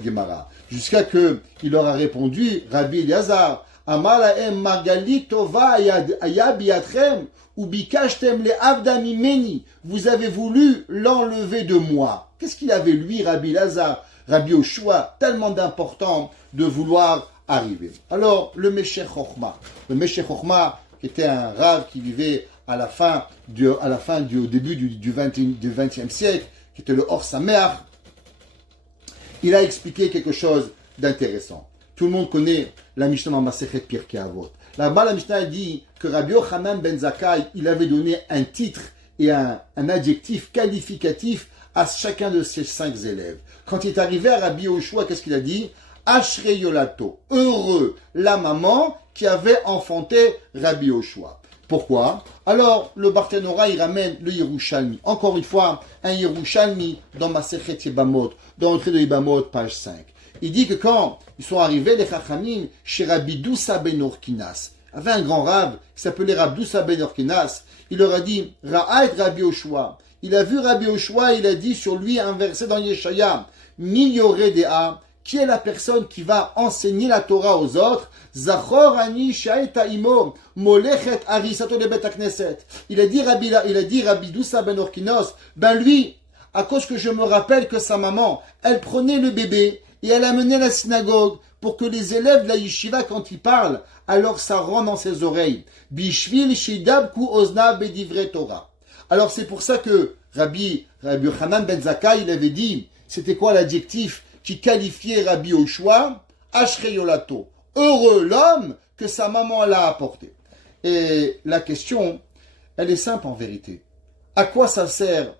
Gemara? Jusqu'à que il leur a répondu, Rabbi Elazar, Amalaem Margalit Tova Ayabiatrem, ou Bikashtem le Avdamimeni, vous avez voulu l'enlever de moi. Qu'est-ce qu'il avait, lui, Rabbi Elazar, Rabbi Yoshua, tellement d'important de vouloir arriver? Alors, le Meshech Chochma, qui était un rave qui vivait au début du XXe siècle, qui était le Or Sameach, il a expliqué quelque chose d'intéressant. Tout le monde connaît la Mishnah dans Masechet Pirkei Avot. Là-bas, la Mishnah dit que Rabbi Yochanan ben Zakkai, il avait donné un titre et un adjectif qualificatif à chacun de ses 5 élèves. Quand il est arrivé à Rabbi Yoshua, qu'est-ce qu'il a dit? Ashrei Yolato, heureux la maman qui avait enfanté Rabbi Yoshua. Pourquoi? Alors, le Barthénora, il ramène le Yerushalmi. Encore une fois, un Yerushalmi dans Masechet Yebamot, dans l'entrée de Yebamot, page 5. Il dit que quand ils sont arrivés, les Chachamim, chez Rabbi Doussa ben Orkinas, il y avait un grand rave qui s'appelait Rabbi Doussa ben Orkinas, il leur a dit, Ra'at Rabbi Yoshua. Il a vu Rabbi Yoshua, il a dit sur lui un verset dans Yeshaya, Milyore Dea, qui est la personne qui va enseigner la Torah aux autres? Zachor ani shaita imo molechet arisato le bet knesset. Il a dit Rabbi Doussa ben Orkinos, ben lui, à cause que je me rappelle que sa maman, elle prenait le bébé et elle amenait à la synagogue pour que les élèves de la yeshiva, quand ils parlent, alors ça rentre dans ses oreilles. Bishvil shidab ku ozna bedivre Torah. Alors c'est pour ça que Rabbi Yochanan ben Zakkai, il avait dit, c'était quoi l'adjectif qui qualifiait Rabbi Yoshua? Ashrei Yolato. Heureux l'homme que sa maman l'a apporté. Et la question, elle est simple en vérité. À quoi ça sert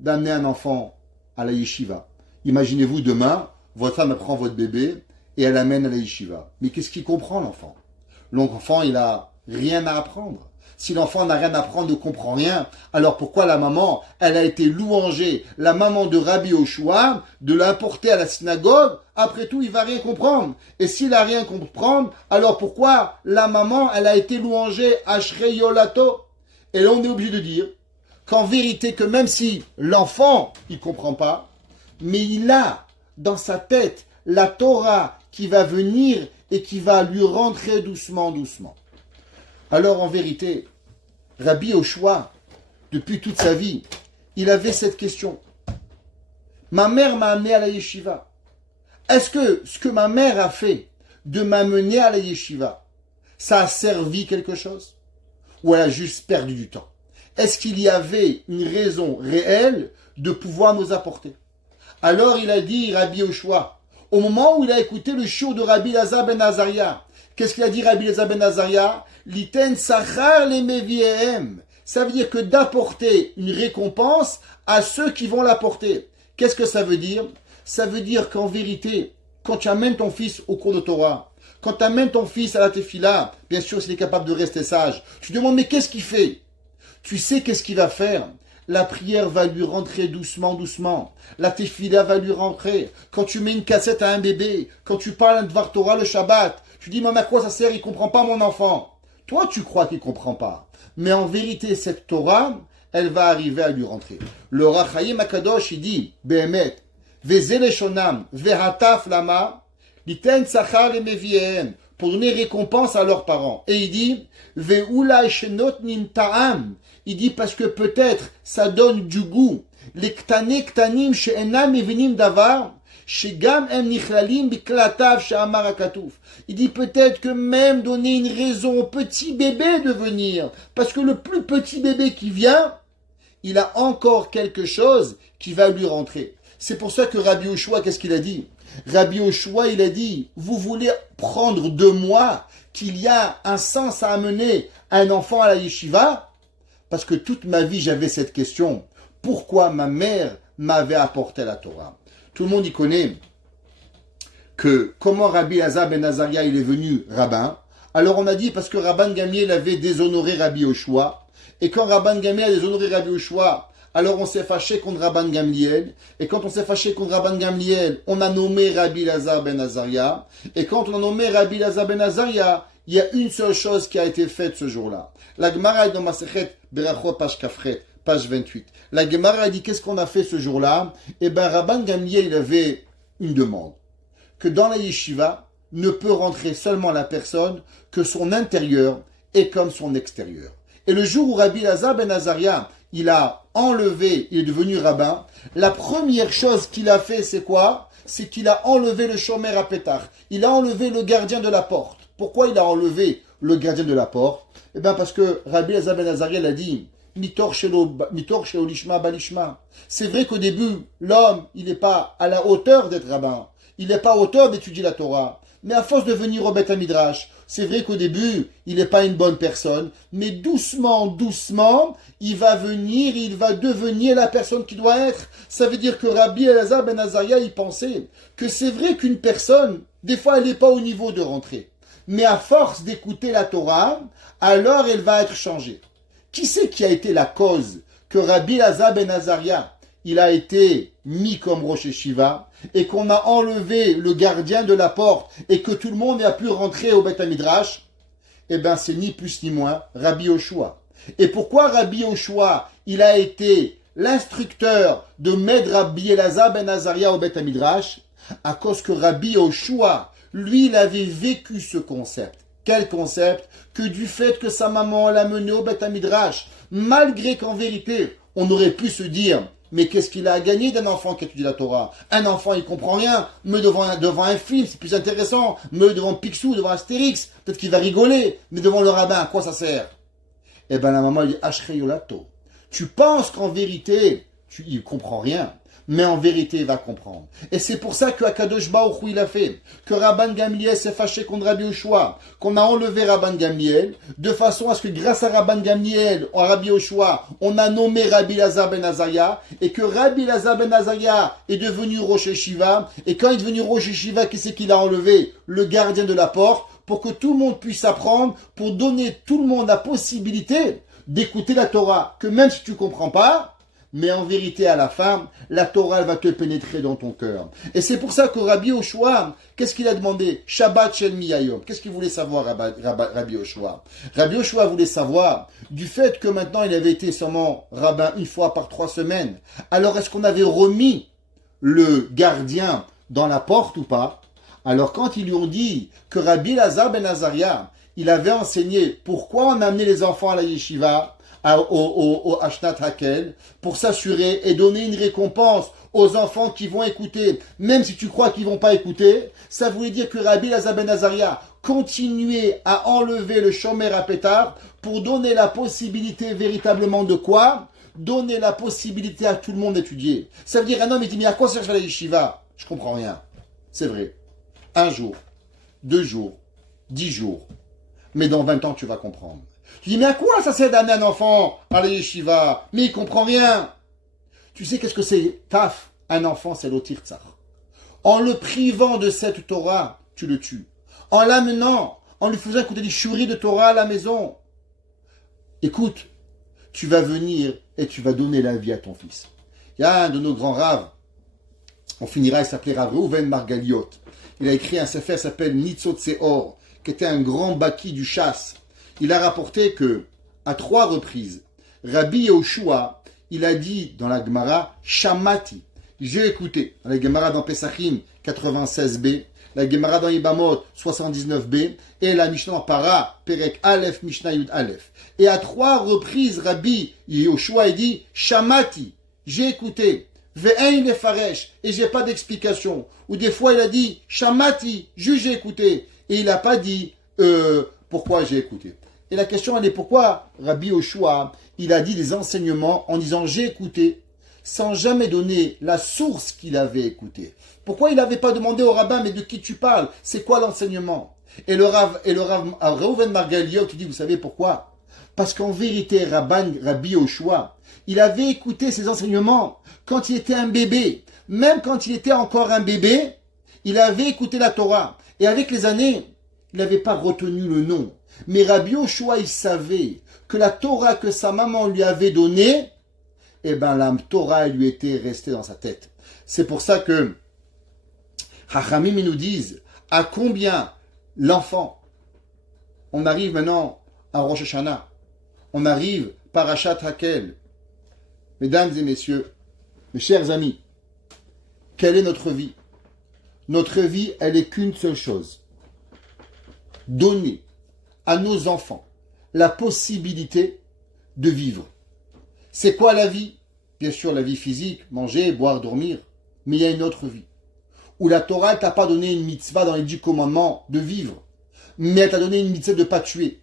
d'amener un enfant à la yeshiva? Imaginez-vous demain, votre femme prend votre bébé et elle l'amène à la yeshiva. Mais qu'est-ce qu'il comprend l'enfant? L'enfant, il a rien à apprendre. Si l'enfant n'a rien à apprendre, ne comprend rien, alors pourquoi la maman, elle a été louangée, la maman de Rabbi Yoshua, de l'importer à la synagogue, après tout, il va rien comprendre. Et s'il a rien comprendre, alors pourquoi la maman, elle a été louangée Ashrei Yolato? Et là, on est obligé de dire qu'en vérité, que même si l'enfant, il comprend pas, mais il a dans sa tête la Torah qui va venir et qui va lui rentrer doucement, doucement. Alors en vérité, Rabbi Yoshua, depuis toute sa vie, il avait cette question. Ma mère m'a amené à la yeshiva. Est-ce que ce que ma mère a fait de m'amener à la yeshiva, ça a servi quelque chose? Ou elle a juste perdu du temps? Est-ce qu'il y avait une raison réelle de pouvoir nous apporter? Alors il a dit, Rabbi Yoshua, au moment où il a écouté le shiur de Rabbi Elazar ben Azaria, qu'est-ce qu'il a dit Rabbi Elazar ben Azaria? Liten sachar le meviehem. Ça veut dire que d'apporter une récompense à ceux qui vont l'apporter. Qu'est-ce que ça veut dire? Ça veut dire qu'en vérité, quand tu amènes ton fils au cours de Torah, quand tu amènes ton fils à la tefila, bien sûr s'il est capable de rester sage, tu demandes mais qu'est-ce qu'il fait? Tu sais qu'est-ce qu'il va faire? La prière va lui rentrer doucement, doucement. La tefila va lui rentrer. Quand tu mets une cassette à un bébé, quand tu parles un Dvar Torah le Shabbat, tu dis, maman, à quoi ça sert? Il comprend pas mon enfant. Toi, tu crois qu'il comprend pas. Mais en vérité, cette Torah, elle va arriver à lui rentrer. Le Rachayim Akadosh, il dit, Behemet, Vezele Shonam, Vehataf Lama, Liten Sachar et Meviehem, pour donner récompense à leurs parents. Et il dit, Ve'ula Shenot Nim Ta'am, il dit parce que peut-être ça donne du goût. Les Ktane Ktanim She'enam Evinim Davar, Shegam Em Nichlalim Biklatav She'amar Akatouf. Il dit peut-être que même donner une raison au petit bébé de venir, parce que le plus petit bébé qui vient, il a encore quelque chose qui va lui rentrer. C'est pour ça que Rabbi Yoshua, qu'est-ce qu'il a dit? Rabbi Yoshua, il a dit, vous voulez prendre de moi qu'il y a un sens à amener un enfant à la yeshiva? Parce que toute ma vie, j'avais cette question. Pourquoi ma mère m'avait apporté la Torah? Tout le monde y connaît que comment Rabbi Elazar ben Azaria il est venu rabbin. Alors on a dit parce que Rabban Gamliel avait déshonoré Rabbi Yoshua. Et quand Rabban Gamliel a déshonoré Rabbi Yoshua, alors on s'est fâché contre Rabban Gamliel. Et quand on s'est fâché contre Rabban Gamliel, on a nommé Rabbi Elazar ben Azaria. Et quand on a nommé Rabbi Elazar ben Azaria, il y a une seule chose qui a été faite ce jour-là. La Gemara est dans Masechet Berachot, page Kafret, page 28. La Gemara dit qu'est-ce qu'on a fait ce jour-là? Eh bien, Rabban Gamliel, il avait une demande. Que dans la yeshiva, ne peut rentrer seulement la personne que son intérieur est comme son extérieur. Et le jour où Rabbi Elazar ben Azaria, il a enlevé, il est devenu rabbin, la première chose qu'il a fait, c'est quoi? C'est qu'il a enlevé le shomer à Pétach. Il a enlevé le gardien de la porte. Pourquoi il a enlevé le gardien de la porte? Eh bien parce que Rabbi Elazar ben Azaria l'a dit, Mitor shelo lishma balishma. C'est vrai qu'au début, l'homme, il n'est pas à la hauteur d'être rabbin. Il n'est pas à hauteur d'étudier la Torah. Mais à force de venir au Beth Midrash, c'est vrai qu'au début, il n'est pas une bonne personne. Mais doucement, doucement, il va venir, il va devenir la personne qu'il doit être. Ça veut dire que Rabbi Elazar ben Azaria, il pensait que c'est vrai qu'une personne, des fois, elle n'est pas au niveau de rentrer. Mais à force d'écouter la Torah, alors elle va être changée. Qui c'est qui a été la cause que Rabbi Elazar ben Azaria, il a été mis comme Rosh Yeshiva et qu'on a enlevé le gardien de la porte et que tout le monde a pu rentrer au Beth Midrash? Eh bien, c'est ni plus ni moins Rabbi Yoshua. Et pourquoi Rabbi Yoshua, il a été l'instructeur de Med Rabbi Elazar ben Azaria au Beth Midrash? À cause que Rabbi Yoshua, lui, il avait vécu ce concept. Quel concept? Que du fait que sa maman l'a mené au Beth Midrash, malgré qu'en vérité, on aurait pu se dire, mais qu'est-ce qu'il a à gagner d'un enfant qui étudie la Torah? Un enfant, il comprend rien, mais devant un film, c'est plus intéressant, mais devant Picsou, devant Astérix, peut-être qu'il va rigoler, mais devant le rabbin, à quoi ça sert? Eh bien, la maman, elle dit, Ashrei Yolato. Tu penses qu'en vérité, il comprend rien. Mais en vérité, il va comprendre. Et c'est pour ça que Akadosh Baruch Hu, il a fait que Rabban Gamliel s'est fâché contre Rabbi Yoshua, qu'on a enlevé Rabban Gamliel, de façon à ce que grâce à Rabban Gamliel, à Rabbi Yoshua, on a nommé Rabbi Elazar ben Azaria, et que Rabbi Elazar ben Azaria est devenu Rosh Yeshiva, et quand il est devenu Rosh Yeshiva, qui c'est qu'il a enlevé? Le gardien de la porte, pour que tout le monde puisse apprendre, pour donner tout le monde la possibilité d'écouter la Torah, que même si tu ne comprends pas, mais en vérité, à la fin, la Torah elle va te pénétrer dans ton cœur. Et c'est pour ça que Rabbi Yoshua, qu'est-ce qu'il a demandé? Shabbat Shel Miyayom. Qu'est-ce qu'il voulait savoir, Rabbi Yoshua? Rabbi Yoshua voulait savoir, du fait que maintenant il avait été seulement rabbin une fois par 3 semaines, alors est-ce qu'on avait remis le gardien dans la porte ou pas? Alors quand ils lui ont dit que Rabbi Elazar ben Azaria, il avait enseigné pourquoi on amenait les enfants à la yeshiva, au Ashnat Hakel, pour s'assurer et donner une récompense aux enfants qui vont écouter, même si tu crois qu'ils ne vont pas écouter, ça voulait dire que Rabbi Elazar ben Azaria continuait à enlever le shomer à pétard pour donner la possibilité véritablement de quoi? Donner la possibilité à tout le monde d'étudier. Ça veut dire un homme il dit mais à quoi sert la yeshiva? Je comprends rien. C'est vrai. 1 jour, 2 jours, 10 jours. Mais dans 20 ans tu vas comprendre. Tu dis, mais à quoi ça sert d'amener un enfant à la yeshiva? Mais il comprend rien. Tu sais qu'est-ce que c'est taf? Un enfant, c'est l'otirtzar. En le privant de cette Torah, tu le tues. En l'amenant, en lui faisant écouter des chouris de Torah à la maison. Écoute, tu vas venir et tu vas donner la vie à ton fils. Il y a un de nos grands raves, on finira, il s'appelait Rav Reuven Margaliot. Il a écrit un sefer qui s'appelle Nitzot Seor, qui était un grand baki du chasse. Il a rapporté que, à 3 reprises, Rabbi Yoshua, il a dit dans la Gemara, Shamati, j'ai écouté, dans la Gemara dans Pesachim 96b, la Gemara dans Ibamot 79b, et la Mishnah dans Para, Perek Aleph, Mishnah Yud Aleph. Et à 3 reprises, Rabbi Yoshua, il dit, Shamati, j'ai écouté, Ve'ein lefaresh, et j'ai pas d'explication. Ou des fois, il a dit, Shamati, j'ai écouté, et il n'a pas dit, pourquoi j'ai écouté. Et la question, elle est pourquoi Rabbi Yoshua, il a dit des enseignements en disant j'ai écouté, sans jamais donner la source qu'il avait écouté. Pourquoi il n'avait pas demandé au rabbin, mais de qui tu parles? C'est quoi l'enseignement? Et le Rav Reuven Margaliot, tu dis, vous savez pourquoi? Parce qu'en vérité, Rabbi Yoshua, il avait écouté ses enseignements quand il était un bébé. Même quand il était encore un bébé, il avait écouté la Torah. Et avec les années, il n'avait pas retenu le nom. Mais Rabbi Yoshua, il savait que la Torah que sa maman lui avait donnée, eh ben la Torah lui était restée dans sa tête. C'est pour ça que Chachamim nous disent à combien l'enfant. On arrive maintenant à Rosh Hashanah. On arrive Parashat Hakel. Mesdames et messieurs, mes chers amis, quelle est notre vie? Notre vie, elle est qu'une seule chose. Donner à nos enfants la possibilité de vivre. C'est quoi la vie? Bien sûr, la vie physique, manger, boire, dormir. Mais il y a une autre vie. Où la Torah ne t'a pas donné une mitzvah dans les 10 commandements de vivre. Mais elle t'a donné une mitzvah de ne pas tuer.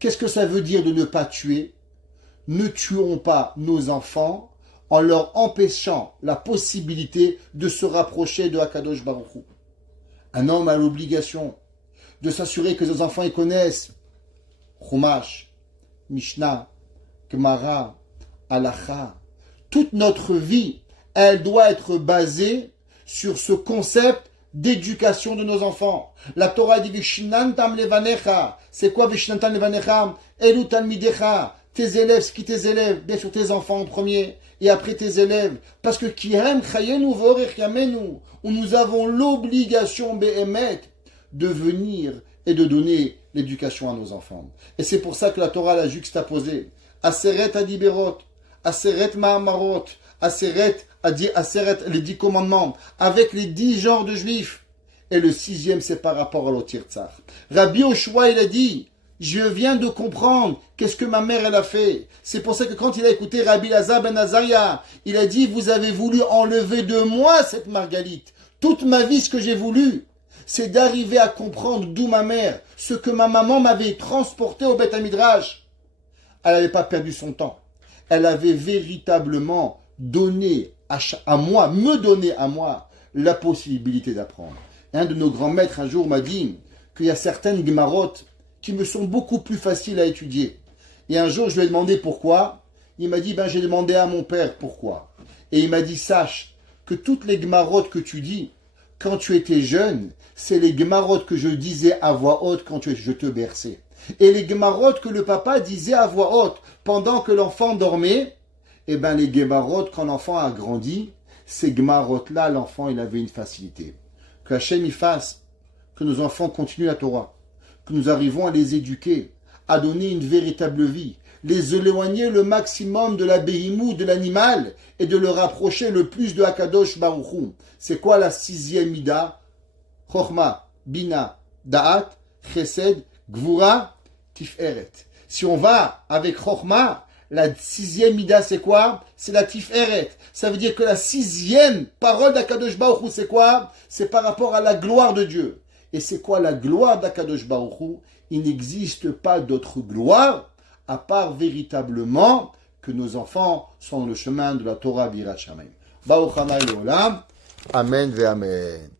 Qu'est-ce que ça veut dire de ne pas tuer? Ne tuons pas nos enfants en leur empêchant la possibilité de se rapprocher de Hakadosh Baruch Hu. Un homme a l'obligation de s'assurer que ses enfants y connaissent Chumash, Mishnah, Gemara, Halacha. Toute notre vie, elle doit être basée sur ce concept d'éducation de nos enfants. La Torah dit Vishnantam levanecha. C'est quoi Vishnantam levanecha? Elu talmidecha. Tes élèves, ce qui tes élèves, bien sûr tes enfants en premier, et après tes élèves. Parce que Kirem chayenu vorech yamenu, où nous avons l'obligation behemet de venir et de donner l'éducation à nos enfants. Et c'est pour ça que la Torah l'a juxtaposé. Aseret adiberot, Aseret ma'amarot, Aseret, les 10 commandements, avec les 10 genres de juifs. Et le 6e, c'est par rapport à l'otirtzar. Rabbi Yoshua, il a dit, je viens de comprendre qu'est-ce que ma mère, elle a fait. C'est pour ça que quand il a écouté Rabbi Elazar ben Azaria, il a dit, vous avez voulu enlever de moi cette margalite. Toute ma vie, ce que j'ai voulu, c'est d'arriver à comprendre d'où ma mère, ce que ma maman m'avait transporté au Beth Midrash. Elle n'avait pas perdu son temps. Elle avait véritablement donné à moi, me donner à moi, la possibilité d'apprendre. Un de nos grands maîtres un jour m'a dit qu'il y a certaines Gemarot qui me sont beaucoup plus faciles à étudier. Et un jour, je lui ai demandé pourquoi. Il m'a dit, j'ai demandé à mon père pourquoi. Et il m'a dit, sache que toutes les Gemarot que tu dis, quand tu étais jeune, c'est les Gemarot que je disais à voix haute quand je te berçais. Et les Gemarot que le papa disait à voix haute pendant que l'enfant dormait, eh bien les Gemarot, quand l'enfant a grandi, ces Gemarot-là, l'enfant, il avait une facilité. Que Hachem y fasse, que nos enfants continuent la Torah, que nous arrivons à les éduquer, à donner une véritable vie, les éloigner le maximum de la béhimou, de l'animal, et de le rapprocher le plus de Hakadosh Baruch Hu. C'est quoi la 6e mida? Chochma, Bina, Da'at, Chesed, Gvura, Tiferet. Si on va avec Chochma, la 6e mida c'est quoi? C'est la Tiferet. Ça veut dire que la 6e parole d'Hakadosh Baruch Hu c'est quoi? C'est par rapport à la gloire de Dieu. Et c'est quoi la gloire d'Hakadosh Baruch Hu? Il n'existe pas d'autre gloire à part véritablement que nos enfants sont dans le chemin de la Torah Birat Shamayim. Baruch Hanai Leolam. Amen ve Amen.